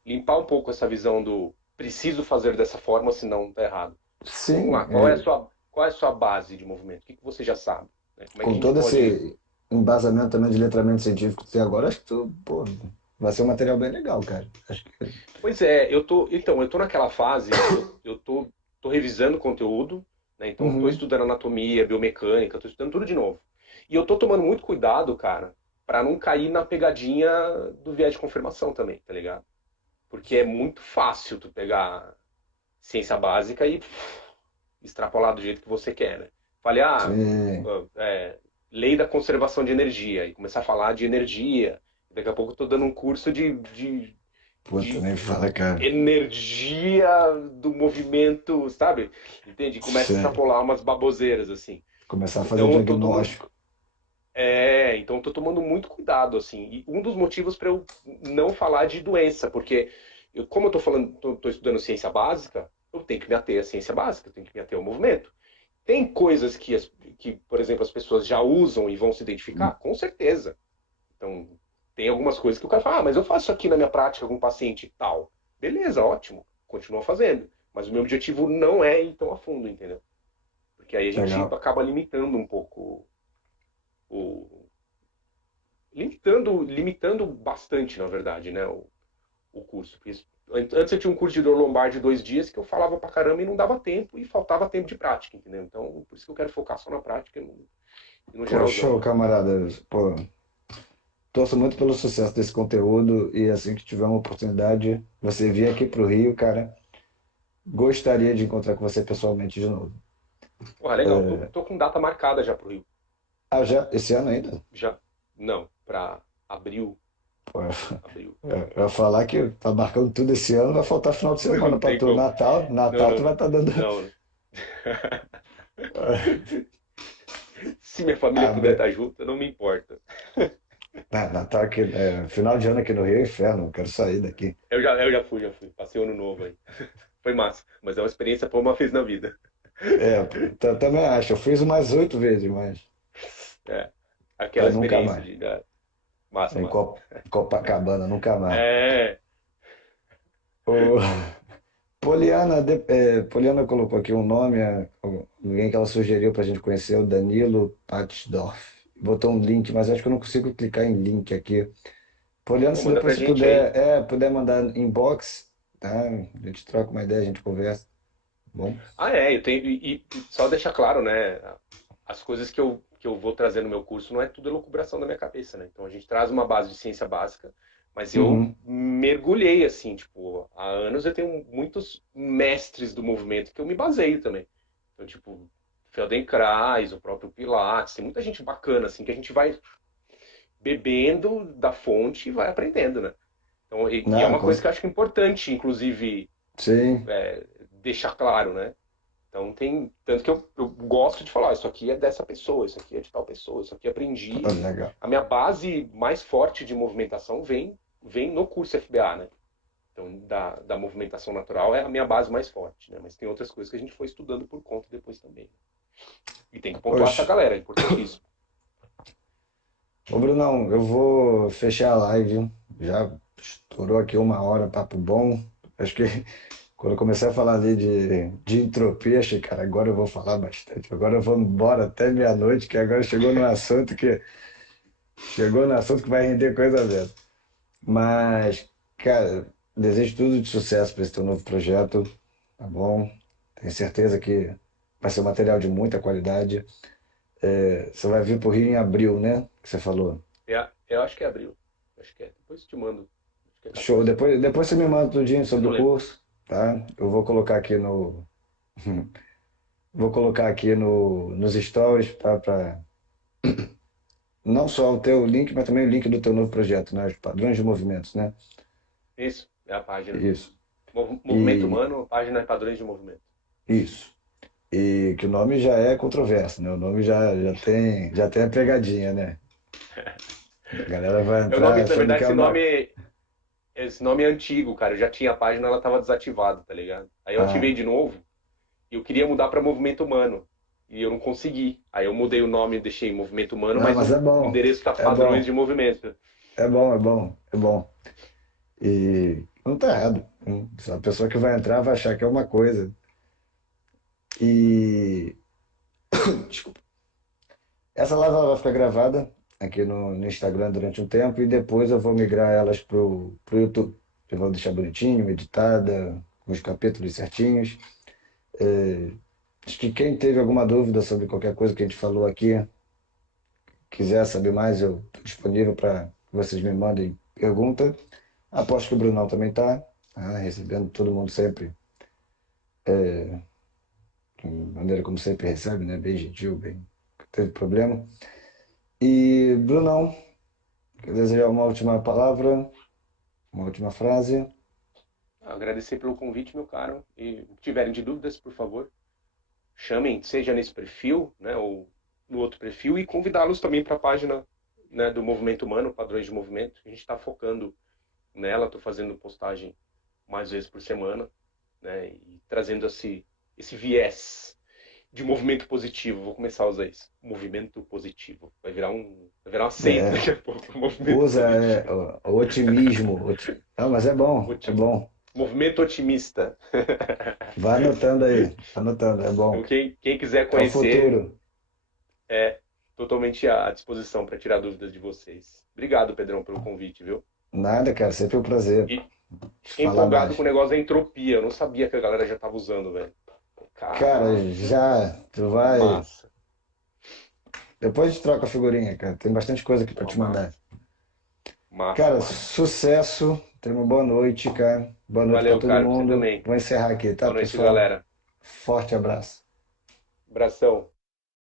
Limpar um pouco essa visão do preciso fazer dessa forma, senão tá errado. Vamos sim, lá, qual é a sua base de movimento? O que você já sabe? Né? Como é que a com gente todo pode. esse embasamento também de letramento científico que tem agora, acho que pô, vai ser um material bem legal, cara. Acho que, Pois é, eu tô naquela fase que tô revisando o conteúdo, né? Então, tô uhum, estudando anatomia, biomecânica, tô estudando tudo de novo. E eu tô tomando muito cuidado, cara, para não cair na pegadinha do viés de confirmação também, tá ligado? Porque é muito fácil tu pegar ciência básica e extrapolar do jeito que você quer, né? Falei, sim. lei da conservação de energia, e começar a falar de energia. Daqui a pouco eu tô dando um curso Puta, de nem fala, cara. energia do movimento, sabe? Entende? Começa a Sei. extrapolar umas baboseiras, assim. Começar a fazer Então eu tô tomando. diagnóstico. Então eu tô tomando muito cuidado, assim. E um dos motivos para eu não falar de doença, porque como eu tô falando, tô estudando ciência básica, eu tenho que me ater à ciência básica, eu tenho que me ater ao movimento. Tem coisas que, por exemplo, as pessoas já usam e vão se identificar? Com certeza. Então, tem algumas coisas que o cara fala, mas eu faço isso aqui na minha prática com um paciente e tal. Beleza, ótimo, continua fazendo. Mas o meu objetivo não é ir tão a fundo, entendeu? porque aí a gente Legal. acaba limitando um pouco o, limitando bastante, na verdade, né, o curso. Porque antes eu tinha um curso de dor lombar de 2 dias que eu falava pra caramba e não dava tempo e faltava tempo de prática, entendeu? Então, por isso que eu quero focar só na prática e no Pô, geralzão, show, né? camarada. Pô, torço muito pelo sucesso desse conteúdo e assim que tiver uma oportunidade, você vir aqui pro Rio, cara, gostaria de encontrar com você pessoalmente de novo. Porra, legal. Tô com data marcada já pro Rio. Ah, já? Esse ano ainda? Já. Não, pra abril. Pô, Abril. eu ia falar que tá marcando tudo esse ano, vai faltar final de semana Não pra tem tu. como. Natal, Não, Natal tu vai não. estar dando. Não. Se minha família Ah, puder estar junto, não me importa. Natal aqui, final de ano aqui no Rio é inferno, eu quero sair daqui. Eu já fui. Passei o ano novo aí. Foi massa. Mas é uma experiência pra uma vez na vida. É, pô, também acho, eu fiz umas 8 vezes, mas É. Aquela é nunca experiência mais. de. Massa, Em massa. Copacabana, nunca mais. É. Ô, Poliana colocou aqui um nome, alguém que ela sugeriu para a gente conhecer, o Danilo Patzdorf. Botou um link, mas acho que eu não consigo clicar em link aqui. Poliana, Pô, se manda depois pra você gente aí. puder mandar inbox, tá? A gente troca uma ideia, a gente conversa, tá bom? Ah, é. Eu tenho. E só deixar claro, né? As coisas que eu vou trazer no meu curso não é tudo elucubração da minha cabeça, né? Então a gente traz uma base de ciência básica, mas eu Uhum. mergulhei assim, tipo, há anos eu tenho muitos mestres do movimento que eu me baseio também. Então, tipo, Feldenkrais, o próprio Pilates, tem muita gente bacana assim que a gente vai bebendo da fonte e vai aprendendo, né? Então, e é Não, uma coisa que eu acho que é importante, inclusive, sim, deixar claro, né? Então tem. Tanto que eu gosto de falar, isso aqui é dessa pessoa, isso aqui é de tal pessoa, isso aqui eu aprendi. legal. A minha base mais forte de movimentação vem no curso FBA, né? Então, da movimentação natural é a minha base mais forte, né? Mas tem outras coisas que a gente foi estudando por conta depois também. E tem que pontuar essa Poxa, galera, é importantíssimo. ô Brunão, eu vou fechar a live, já estourou aqui 1 hora, papo bom. Acho que quando eu comecei a falar ali de entropia, achei, cara, agora eu vou falar bastante. Agora eu vou embora até meia-noite, que agora chegou no assunto que vai render coisa dessa. Mas, cara, desejo tudo de sucesso para esse teu novo projeto, tá bom? Tenho certeza que vai ser um material de muita qualidade. Você vai vir pro Rio em abril, né? Que você falou. Eu acho que é abril. Acho que é. Depois eu te mando. Acho que é Show. 14 de abril. Depois você me manda tudinho Eu sobre não o lembro. curso, tá? Eu vou colocar aqui no Vou colocar aqui nos stories, tá? Não só o teu link, mas também o link do teu novo projeto, né? Os padrões de movimentos, né? Isso, é a página. Isso. Movimento E humano, página padrões de movimento. isso. E que o nome já é controverso, né? O nome já tem a pegadinha, né? A galera vai É o nome, entrar na achando que verdade, é uma. esse nome é antigo, cara. Eu já tinha a página, ela tava desativada, tá ligado? Aí eu ativei Ah, de novo e eu queria mudar para Movimento Humano. E eu não consegui. Aí eu mudei o nome e deixei Movimento Humano, não, mas mas o é bom. endereço tá É padrões de bom. movimento. É bom, é bom, é bom. E não tá errado. A pessoa que vai entrar vai achar que é uma coisa. E essa live ela vai ficar gravada aqui no Instagram durante um tempo e depois eu vou migrar elas pro YouTube. Eu vou deixar bonitinho, editada, com os capítulos certinhos. É, acho que quem teve alguma dúvida sobre qualquer coisa que a gente falou aqui, quiser saber mais, eu estou disponível para que vocês me mandem pergunta. Aposto que o Brunão também está, recebendo todo mundo sempre, de maneira como sempre recebe, né? Bem gentil, bem, não teve problema. E, Brunão, quer desejar uma última palavra, uma última frase? Agradecer pelo convite, meu caro. E se tiverem de dúvidas, por favor, chamem, seja nesse perfil, né, ou no outro perfil, e convidá-los também para a página, né, do Movimento Humano, Padrões de Movimento. A gente está focando nela, estou fazendo postagem mais vezes por semana, né, e trazendo esse viés de movimento positivo. Vou começar a usar isso. Movimento positivo. Vai virar uma seita É, daqui a pouco. Movimento usa positivo. o otimismo. Não, mas é bom, é Otim- bom. Movimento otimista. Vai anotando aí, anotando, é Então, bom. quem quiser É o conhecer, futuro. é totalmente à disposição para tirar dúvidas de vocês. Obrigado, Pedrão, pelo convite, viu? Nada, cara, sempre um prazer E fiquei falar empolgado com o mais. negócio da entropia. Eu não sabia que a galera já estava usando, velho. Cara, Caramba, já, tu vai. massa, Depois a gente troca a figurinha, cara. Tem bastante coisa aqui pra pô, te mandar. massa, massa, Cara, massa. sucesso. Tenha uma boa noite, cara. Boa noite pra Valeu, todo cara, pra você mundo. também. Vou encerrar aqui, tá, Boa noite, pessoal? galera. Forte abraço. Abração.